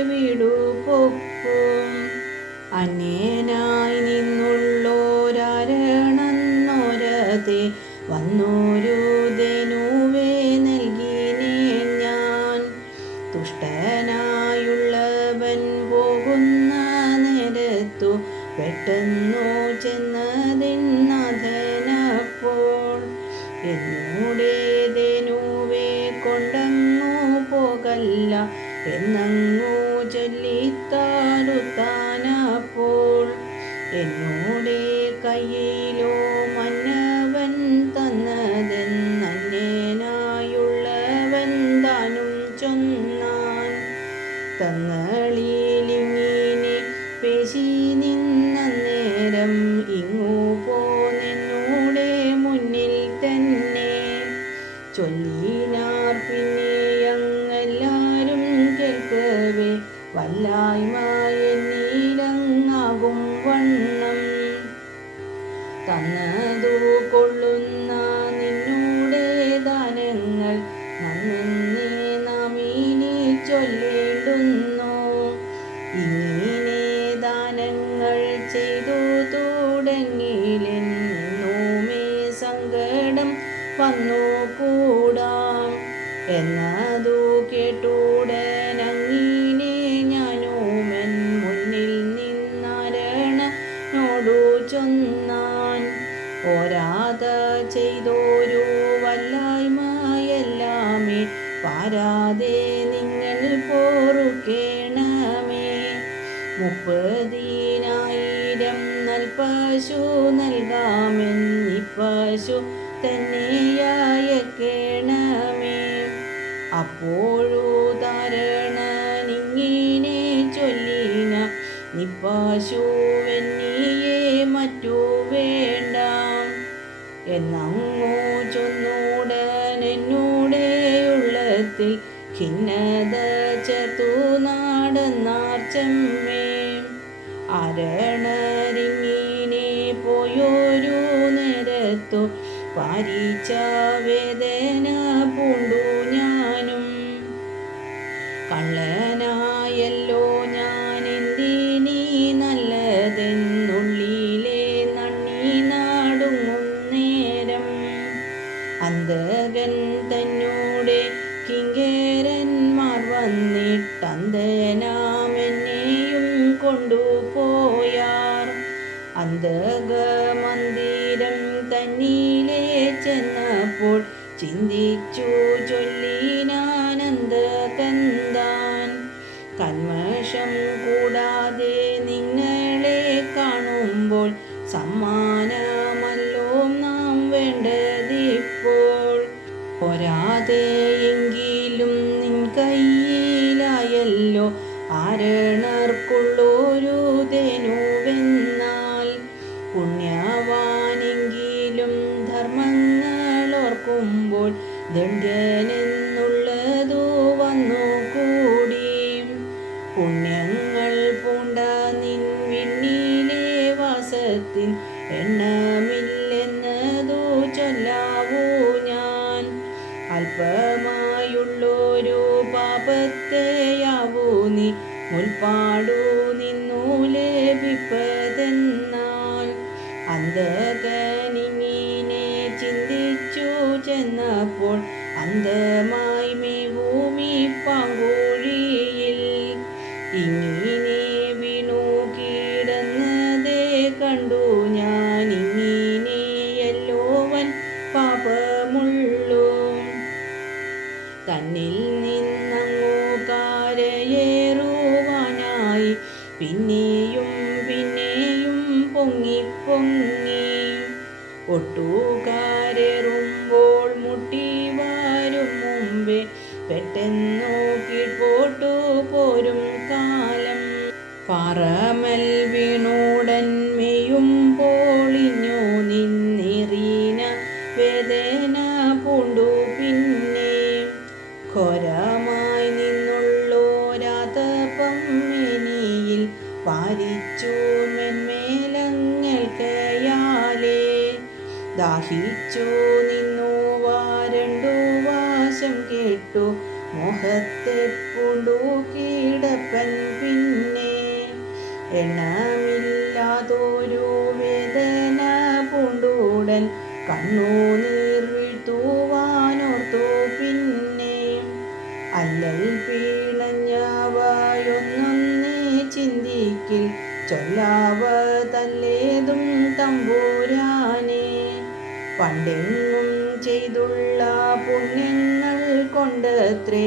വിടുപൊക്കും. അന്യനായി നിന്നുള്ളോരാരണന്നോരതെ വന്നൊരു ധനുവെ നൽകിനേൻ ഞാൻ. തുഷ്ടനായുള്ളവൻ പോകുന്ന നേരത്തു പെട്ടെന്നു ചെന്നതിനാഥനപ്പോൾ എന്നൂടെ ധനുവെ കൊണ്ടങ്ങു പോകല്ല എന്നങ്ങു ചൊല്ലിത്താറുത്താനപ്പോൾ എന്നൂടെ കയ്യിലോ മന്നവൻ തന്നതെന്നന്യനായുള്ളവൻ താനും ചൊന്നാൻ. തങ്ങളിലിങ്ങനെ പേശി നിന്ന നേരം ഇങ്ങു പോന്നെന്നൂടെ മുന്നിൽ തന്നെ ചൊല്ലിനാർ. പിന്നെ അങ്ങെല്ലാരും കേൾക്കവേ വല്ലായ്മ എന്നീലങ്ങാകും വണ്ണം നാടം വന്നു കൂടാം എന്നതു കേട്ടുടനങ്ങിനെ ഞാനുമെൻ മുന്നിൽ നിന്നരണനോടു ചൊന്നാൻ ഓരാത ചെയ്തോരു വല്ലായ്മയെല്ലാമേ പാരാതെ നിങ്ങൾ പൊറുക്കേണമേ 30,000 നൽപശു നൽകാമെന്നിപ്പശു തന്നെയയക്കേണമേ അപ്പോഴു താരണനിങ്ങിനെ ചൊല്ലിന നിപ്പശുവെന്നിയെ മറ്റു വേണ്ട എന്നങ്ങു ചൊന്നുടനെന്നൂടെ ഉള്ളത്തിൽ ഖിന്നത ചേർത്തു നടന്നാർ ചെമ്മേ അരണരിങ്ങിനെ പോയൊരു നേരത്തു പാരിച്ച വേദന പൂണ്ടു ഞാനും കള്ളനായല്ലോ ഞാൻ എന്തിനീ നല്ലതെന്നുള്ളിലെ നന്ദി നാടുങ്ങും നേരം അന്തകൻ തന്നോടെ കിങ്കരന്മാർ വന്നിട്ടന്തനാമെന്നെയും കൊണ്ടുപോയാർ അന്തകമന്ദിരം തന്നിലെ ചെന്നപ്പോൾ ചിന്തിച്ചു ചൊല്ലിനാനന്ദകന്താൻ കന്മഷം കൂടാതെ നിങ്ങളെ കാണുമ്പോൾ സമ്മാനമല്ലോ നാം വേണ്ടതിപ്പോൾ പോരാതെ എങ്കിലും നിൻ കയ്യിലായല്ലോ ആരണർക്കുള്ളൊരു ധനുവെന്നാൽ പുണ്യവാനെങ്കിലും ധർമ്മങ്ങളോർക്കുമ്പോൾ ദണ്ഡനെന്നുള്ളതു വന്നുകൂടി പുണ്യങ്ങൾ പൂണ്ട നിൻ വിണ്ണിലെ വാസത്തിൽ എണ്ണമില്ലെന്നതു ചൊല്ലാവൂ ഞാൻ അല്പമായുള്ളൊരു പാപത്തെയാവൂ നീ മുൽപ്പാടു നിന്നു ലഭിപ്പതെന്നാൽ അന്തകനിങ്ങിനെ ചിന്തിച്ചു ചെന്നപ്പോൾ അന്തമായി മേഭൂമി പാങ്കുഴിയിൽ ഇങ്ങനെ വീണു കിടന്നതേ കണ്ടു ഞാൻ ഇങ്ങനെയല്ലോവൻ പാപമുള്ളൂ തന്നിൽ നിന്നങ്ങു കരയേറുവാനായി പിന്നെയും പിന്നെയും പൊങ്ങി പൊങ്ങി ഒട്ടുകാരേറുമ്പോൾ മുട്ടി വരും മുമ്പേ പെട്ടെന്നു കീഴ്പോട്ടു പോരും കാലം പാറമൽ വീണുടൻ മെയ്യുമ്പോളിഞ്ഞു നിന്നിറീന വേദന പൂണ്ടു പിന്നെ ഘോരമായി നിന്നുള്ളോരാതപം മേനിയിൽ പാലിച്ചു മെന്മേലങ്ങൽക്കയാലേ ദാഹിച്ചു നിന്നു വാരണ്ടു വാശം കേട്ടു മോഹത്തെ പൂണ്ടു കിടപ്പൻ പിന്നെ എണ്ണമില്ലാതൊരു വേദന പൂണ്ടുടൻ കണ്ണുനീർ വീഴ്ത്തുവാനോർത്തു പിന്നെ അല്ലൽ പീണഞ്ഞവയൊന്നൊന്നേ ചിന്തിക്കിൽ ചൊല്ലാവതല്ലേതും തമ്പുരാനെ പണ്ടെങ്ങും ചെയ്തുള്ള പുണ്യങ്ങൾ കൊണ്ടത്രേ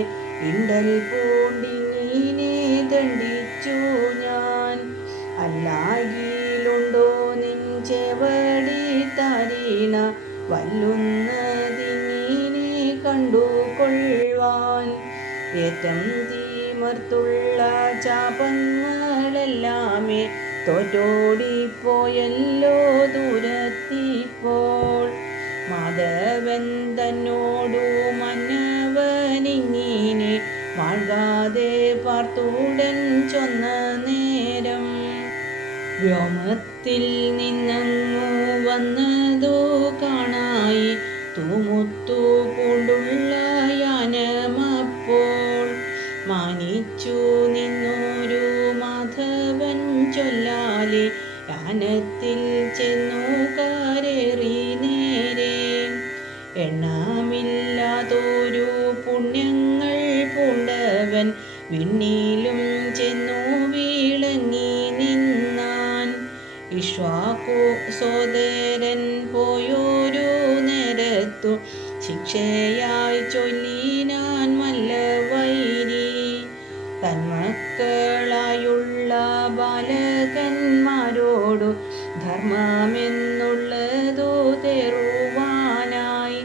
ഇണ്ടൽ പൂണ്ടിങ്ങനെ ദണ്ഡിച്ചു ഞാൻ അല്ലായിലുണ്ടോ നിൻ ചെവടി താരീണ വല്ലുന്നതിങ്ങനെ കണ്ടുകൊള്ളുവാൻ ഏറ്റം തീമർത്തുള്ള ചാപങ്ങളെല്ലാമേ തോറ്റോടിപ്പോയല്ലോ ദൂരത്തിപ്പോൾ മാധവൻ തന്നോടു മന്നവനിങ്ങനെ മാഴ്കാതെ പാർത്തുടൻ ചൊന്ന നേരം വ്യോമത്തിൽ നിന്നങ്ങു വന്നതു കാണായി തൂമുത്തു പൂണ്ടുള്ള യാനമപ്പോൾ മാനിച്ചു നിന്നൊരു മാധവൻ ചൊല്ലാലെ യാനത്തിൽ ചെന്നു കരേറി നേരെ എണ്ണമില്ലാതൊരു പുണ്യങ്ങൾ പൂണ്ടവൻ വിണ്ണിലും ചെന്നു വിളങ്ങി നിന്നാൻ. ഇക്ഷ്വാകു സോദരൻ പോയൊരു നേരത്തു ശിക്ഷയായി ചൊല്ലിനാൻ മല്ലവൈരി. തന്മക്കളായുള്ള ബാലകന്മാരോടു ധർമ്മമെന്നുള്ളതു തേറുവാനായി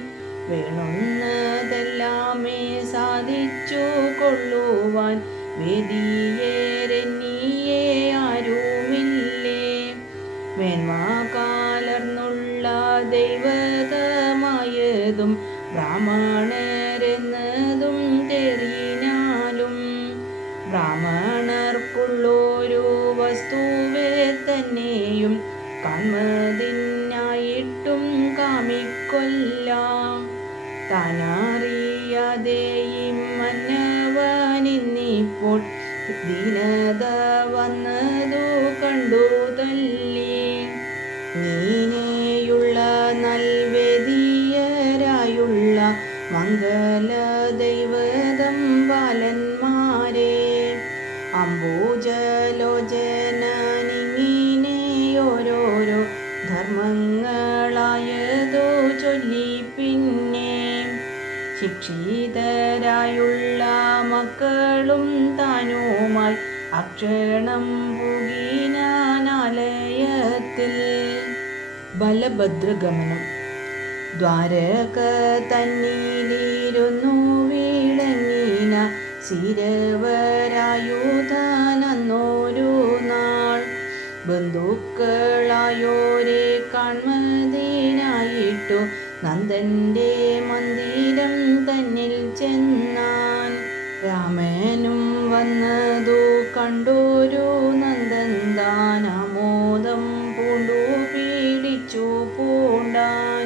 വേണുന്നതെല്ലാമേ സാധിച്ചു കൊള്ളുവാൻ വേദിയേരെന്നിയെ ആരുമില്ലേ. മേന്മ കാലർന്നുള്ള ദൈവതമായതും ബ്രാഹ്മണരെന്നതും തേറിനാലും ബ്രാഹ്മണർക്കുള്ളൊരു വസ്തുവെ തന്നെയും കാൺമതിനായിട്ടും കാമിക്കൊല്ലാം. താനറിയാതെയി മന്നവനിന്നിപ്പോൾ ദീനത വന്നതു കണ്ടു തല്ലി. നീനെയുള്ള നൽവേദിയരായുള്ള മംഗല ദൈവതം ബാലന്മാരെ അംബുജലോചനനിങ്ങിനെയോരോരോ ധർമ്മങ്ങളായതോ ചൊല്ലി. പിന്നെ ശിക്ഷിതരായുള്ള മക്കളും താനുമായി അക്ഷണം പുകിനാലയത്തിൽ. ബലഭദ്രഗമനം. ദ്വാരക തന്നിലിരുന്നു വിളങ്ങിന ശിരവരായുധനന്നൊരു നാൾ. ബന്ധുക്കളായോരെ കാൺമതിനായിട്ടു നന്ദന്റെ മന്ദിരം തന്നിൽ ചെന്നാൻ. രാമനും വന്നതു കണ്ടൊരു നന്ദൻ താൻ ആമോദം പൂണ്ടു പീഡിച്ചു പൂണ്ടാൻ.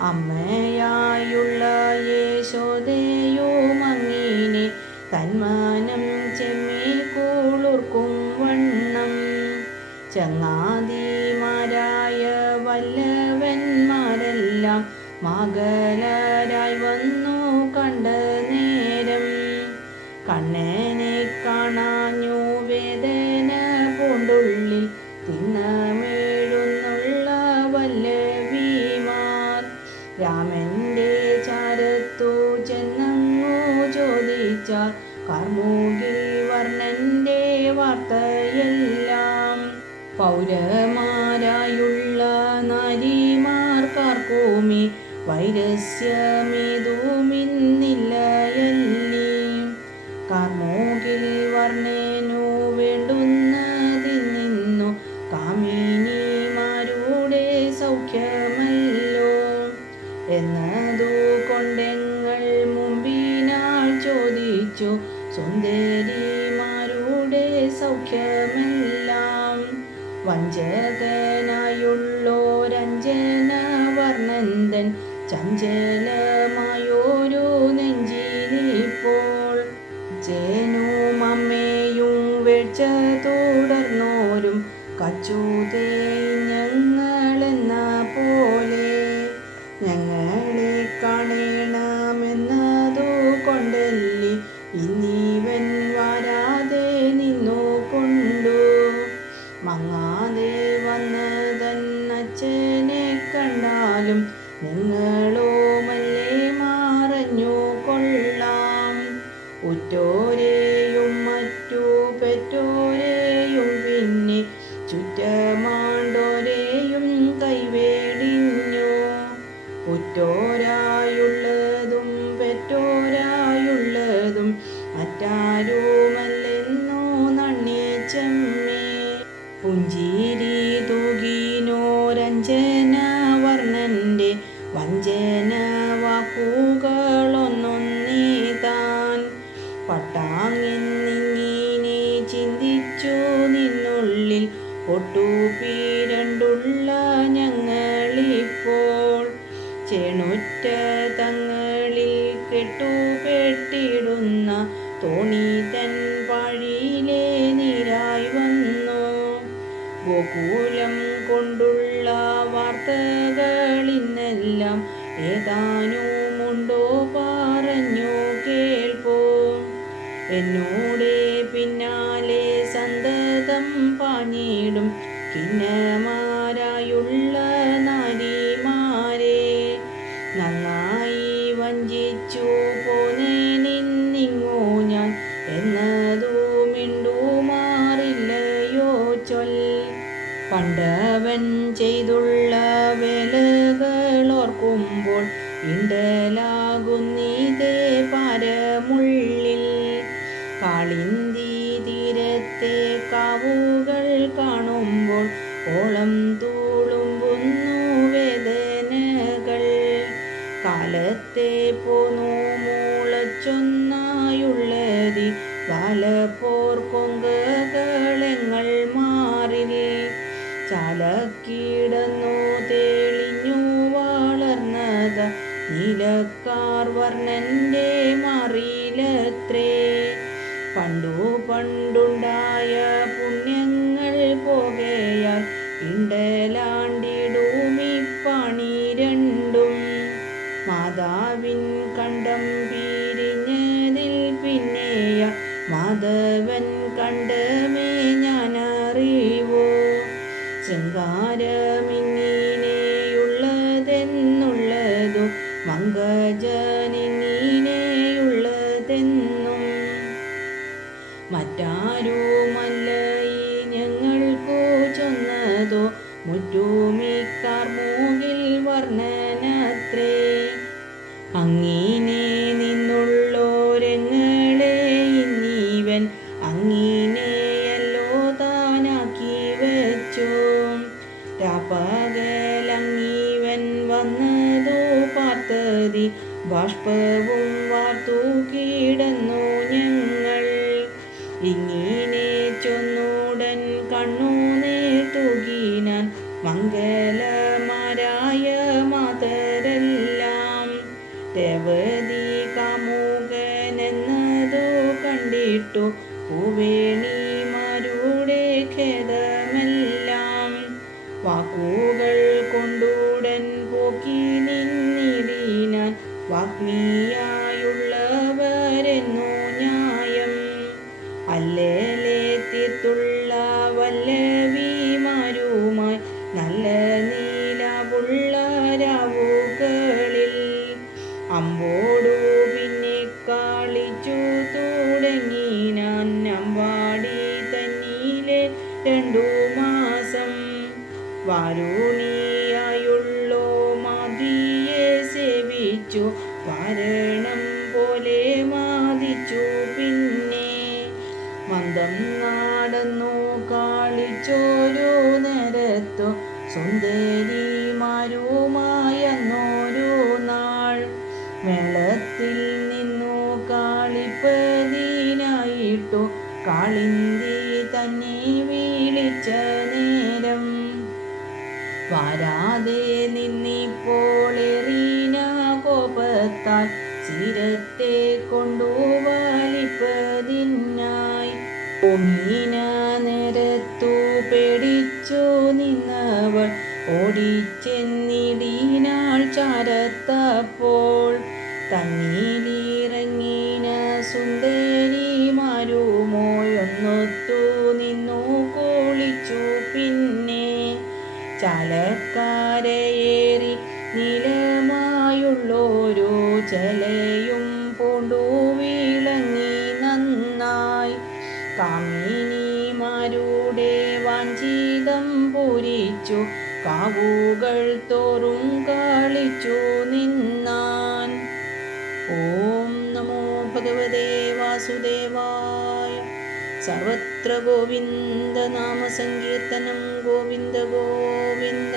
അമ്മയായുള്ള യശോദയും അങ്ങിനെ തന്മാനം ചെമ്മി കൂളുർക്കും വണ്ണം. ചങ്ങാതിമാരായ വല്ലവന്മാരെല്ലാം മകളരായി വന്നു കണ്ട നേരം കണ്ണനെ കാണാഞ്ഞു വേദന പൂണ്ടുള്ളിൽ തിന്നമേഴുന്നുള്ള വല്ലവിമാർ. രാമന്റെ ചാരത്തു ചെന്നങ്ങു ചോദിച്ചാൽ കാർമുകിൽ വർണ്ണന്റെ വാർത്തയെല്ലാം. പൗരമാരായുള്ള നാരിമാർക്കാർക്കുമേ വൈരസ്യമേതുമിന്നില്ലയല്ലേ. കാർമുകിൽ വർണ്ണനു വേണ്ടുന്നതിൽ നിന്നു കാമിനിമാരുടെ സൗഖ്യമല്ലോ എന്നതു കൊണ്ടെങ്ങൾ മുമ്പിനാൾ ചോദിച്ചു സുന്ദരിമാരുടെ സൗഖ്യമെല്ലാം. വഞ്ചകനായുള്ളോരഞ്ജനവർണ്ണന്തൻ ചഞ്ചലമായൊരു നെഞ്ചിലിപ്പോൾ ചേനും അമ്മയും വേഴ്ച തുടർന്നോരും കച്ചൂതേ ഞങ്ങളെന്ന പോലെ. ഞങ്ങളെ കാണണമെന്നതു കൊണ്ടല്ലി ഇന്നീവൻ വരാതെ നിന്നു കൊണ്ടു. മങ്ങാതെ വന്നതന്നച്ഛനെ കണ്ടാലും നിങ്ങളോ മല്ലേ മറഞ്ഞു കൊള്ളാം. ഉറ്റോരെയും മറ്റു പെറ്റോരെയും പിന്നെ ചുറ്റമാണ്ടോരെയും കൈവേടിഞ്ഞു. ഉറ്റോരായുള്ളതും പെറ്റോരായുള്ളതും മറ്റാരുമല്ലെന്നു നണ്ണിച്ചമ്മേ. പുഞ്ചിരി തൂകിനോരഞ്ജന വർണ്ണന്റെ വഞ്ചന വാക്കുകളൊന്നൊന്നീതാൻ. പട്ടാങ്ങിന്നിങ്ങനെ ചിന്തിച്ചു നിന്നുള്ളിൽ ഒട്ടുപീരണ്ടുള്ള ഞങ്ങളിപ്പോൾ. ചേണുറ്റ തങ്ങളിൽ കെട്ടുപെട്ടിടുന്ന തോണി തൻ പാഴിയിലെ നീരായി വന്നു. ഗോകുലം കൊണ്ടുള്ള വാർത്തകളിന്നെല്ലാം ഏതാനുമുണ്ടോ പറഞ്ഞു കേൾപ്പോ. എന്നോടെ പിന്നാലെ സന്തതം പാഞ്ഞിടും കിന്നമാരായുള്ള നാരിമാരെ നന്നായി വഞ്ചിച്ചു പോന്നിന്നിങ്ങോ ഞാൻ എന്നതു മിണ്ടുമാറില്ലയോ ചൊൽ. പണ്ടവൻ ചെയ്തുള്ള വേലകളോർക്കുമ്പോൾ ഇണ്ടലാകുന്നീതേ പാരമുള്ളിൽ. കാളിന്തി തീരത്തെ കാവുകൾ കാണുമ്പോൾ ഓളം തുളുമ്പുന്നു വേദനകൾ. കാലത്തെ പോന്നു മൂളച്ചൊന്നായുള്ളതി ബാലപ്പോർ കൊങ്കകളങ്ങൾ മാറിൽ. ചാലക്കിടന്നു തെളിഞ്ഞു വളർന്നത നീലക്കാർ വർണ്ണന്റെ മാറിലത്രേ. പണ്ടു പണ്ടുണ്ടായ പുണ്യങ്ങൾ പോകയാൽ ഇണ്ടലാണ്ടിടുമിപ്പണി രണ്ടും. മാതാവിൻ കണ്ടം പിരിഞ്ഞതിൽ പിന്നെയ മാധവൻ കണ്ടമേ ഞാനറിവോ. ശൃംഗാരമിങ്ങനെയുള്ളതെന്നുള്ളതു മങ്കജനിങ്ങനെയുള്ളതെന്നും മറ്റാരുമല്ല ഈ ഞങ്ങൾക്കു ചൊന്നതോ മുറ്റുമിക്കാർ മൂകിൽ വർണ്ണനത്രേ. അങ്ങിനെ നിന്നുള്ളോരങ്ങളെ ഇന്നീവൻ അങ്ങിനെയല്ലോ താനാക്കി വെച്ചോ. രാപ്പകലങ്ങീവൻ വന്നതോ പാർത്തതി ബാഷ്പവും വാർത്തു കിടന്നു ഞങ്ങൾ. ഇങ്ങനെ ചൊന്നുടൻ കണ്ണുനീർ തൂകിനാൻ മംഗലമാരായ മാതരെല്ലാം. രവതി കാമുകനെന്നതു കണ്ടിട്ടു പൂവേണിമാരുടെ ഖേദമെല്ലാം. വാക്കുകൾ കൊണ്ടുടൻ പോക്കി നിന്നിടിനാൻ വാഗ്മിയായുള്ളവരെന്നു ന്യായം. അല്ലേലെ തീർത്തുള്ള വല്ലവിമാരുമായി നല്ല നീലവുള്ള രാവുകളിൽ അമ്പോടു പിന്നെ കളിച്ചു തുടങ്ങിനാൻ അമ്പാടി തന്നീലെ 2 മാസം. വാരുണിയായുള്ളോ മാതിയെ സേവിച്ചു വാരണം പോലെ മാതിച്ചു. പിന്നെ മന്ദം നടന്നു കളിച്ചോരു നേരത്തു സുന്ദരിമാരുമായെന്നൊരു നാൾ. മേളത്തിൽ നിന്നു കളിപ്പതിനായിട്ടു കാളിന്തി തന്നെ വിളിച്ച നേരം. വാരാതെ നിന്നിപ്പോൾ എറിന കോപത്താൽ ശിരത്തെ കൊണ്ടു വലിപ്പതിനായി. ഓമീന നേരത്തു പേടിച്ചു നിന്നവൾ ഓടിച്ചെന്നിടിനാൾ ചാരത്തപ്പോൾ. തന്നിലിറങ്ങിന സുന്ദരിമാരുമോയൊന്നൊത്തു നിന്നു കുളിച്ചു. പിന്നെ ചാലക്കാരയേറി നീലമായുള്ളോരു ചലയും പൂണ്ടു വിളങ്ങി നന്നായി. കാമിനിമാരുടെ വാഞ്ചിതം പൂരിച്ചു കാവുകൾ തോറും കളിച്ചു നിന്നാൻ. ഓം നമോ ഭഗവതേ വാസുദേവായ. സർവത്ര ഗോവിന്ദ നാമ സങ്കീർത്തനം. ഗോവിന്ദ ഗോവിന്ദ.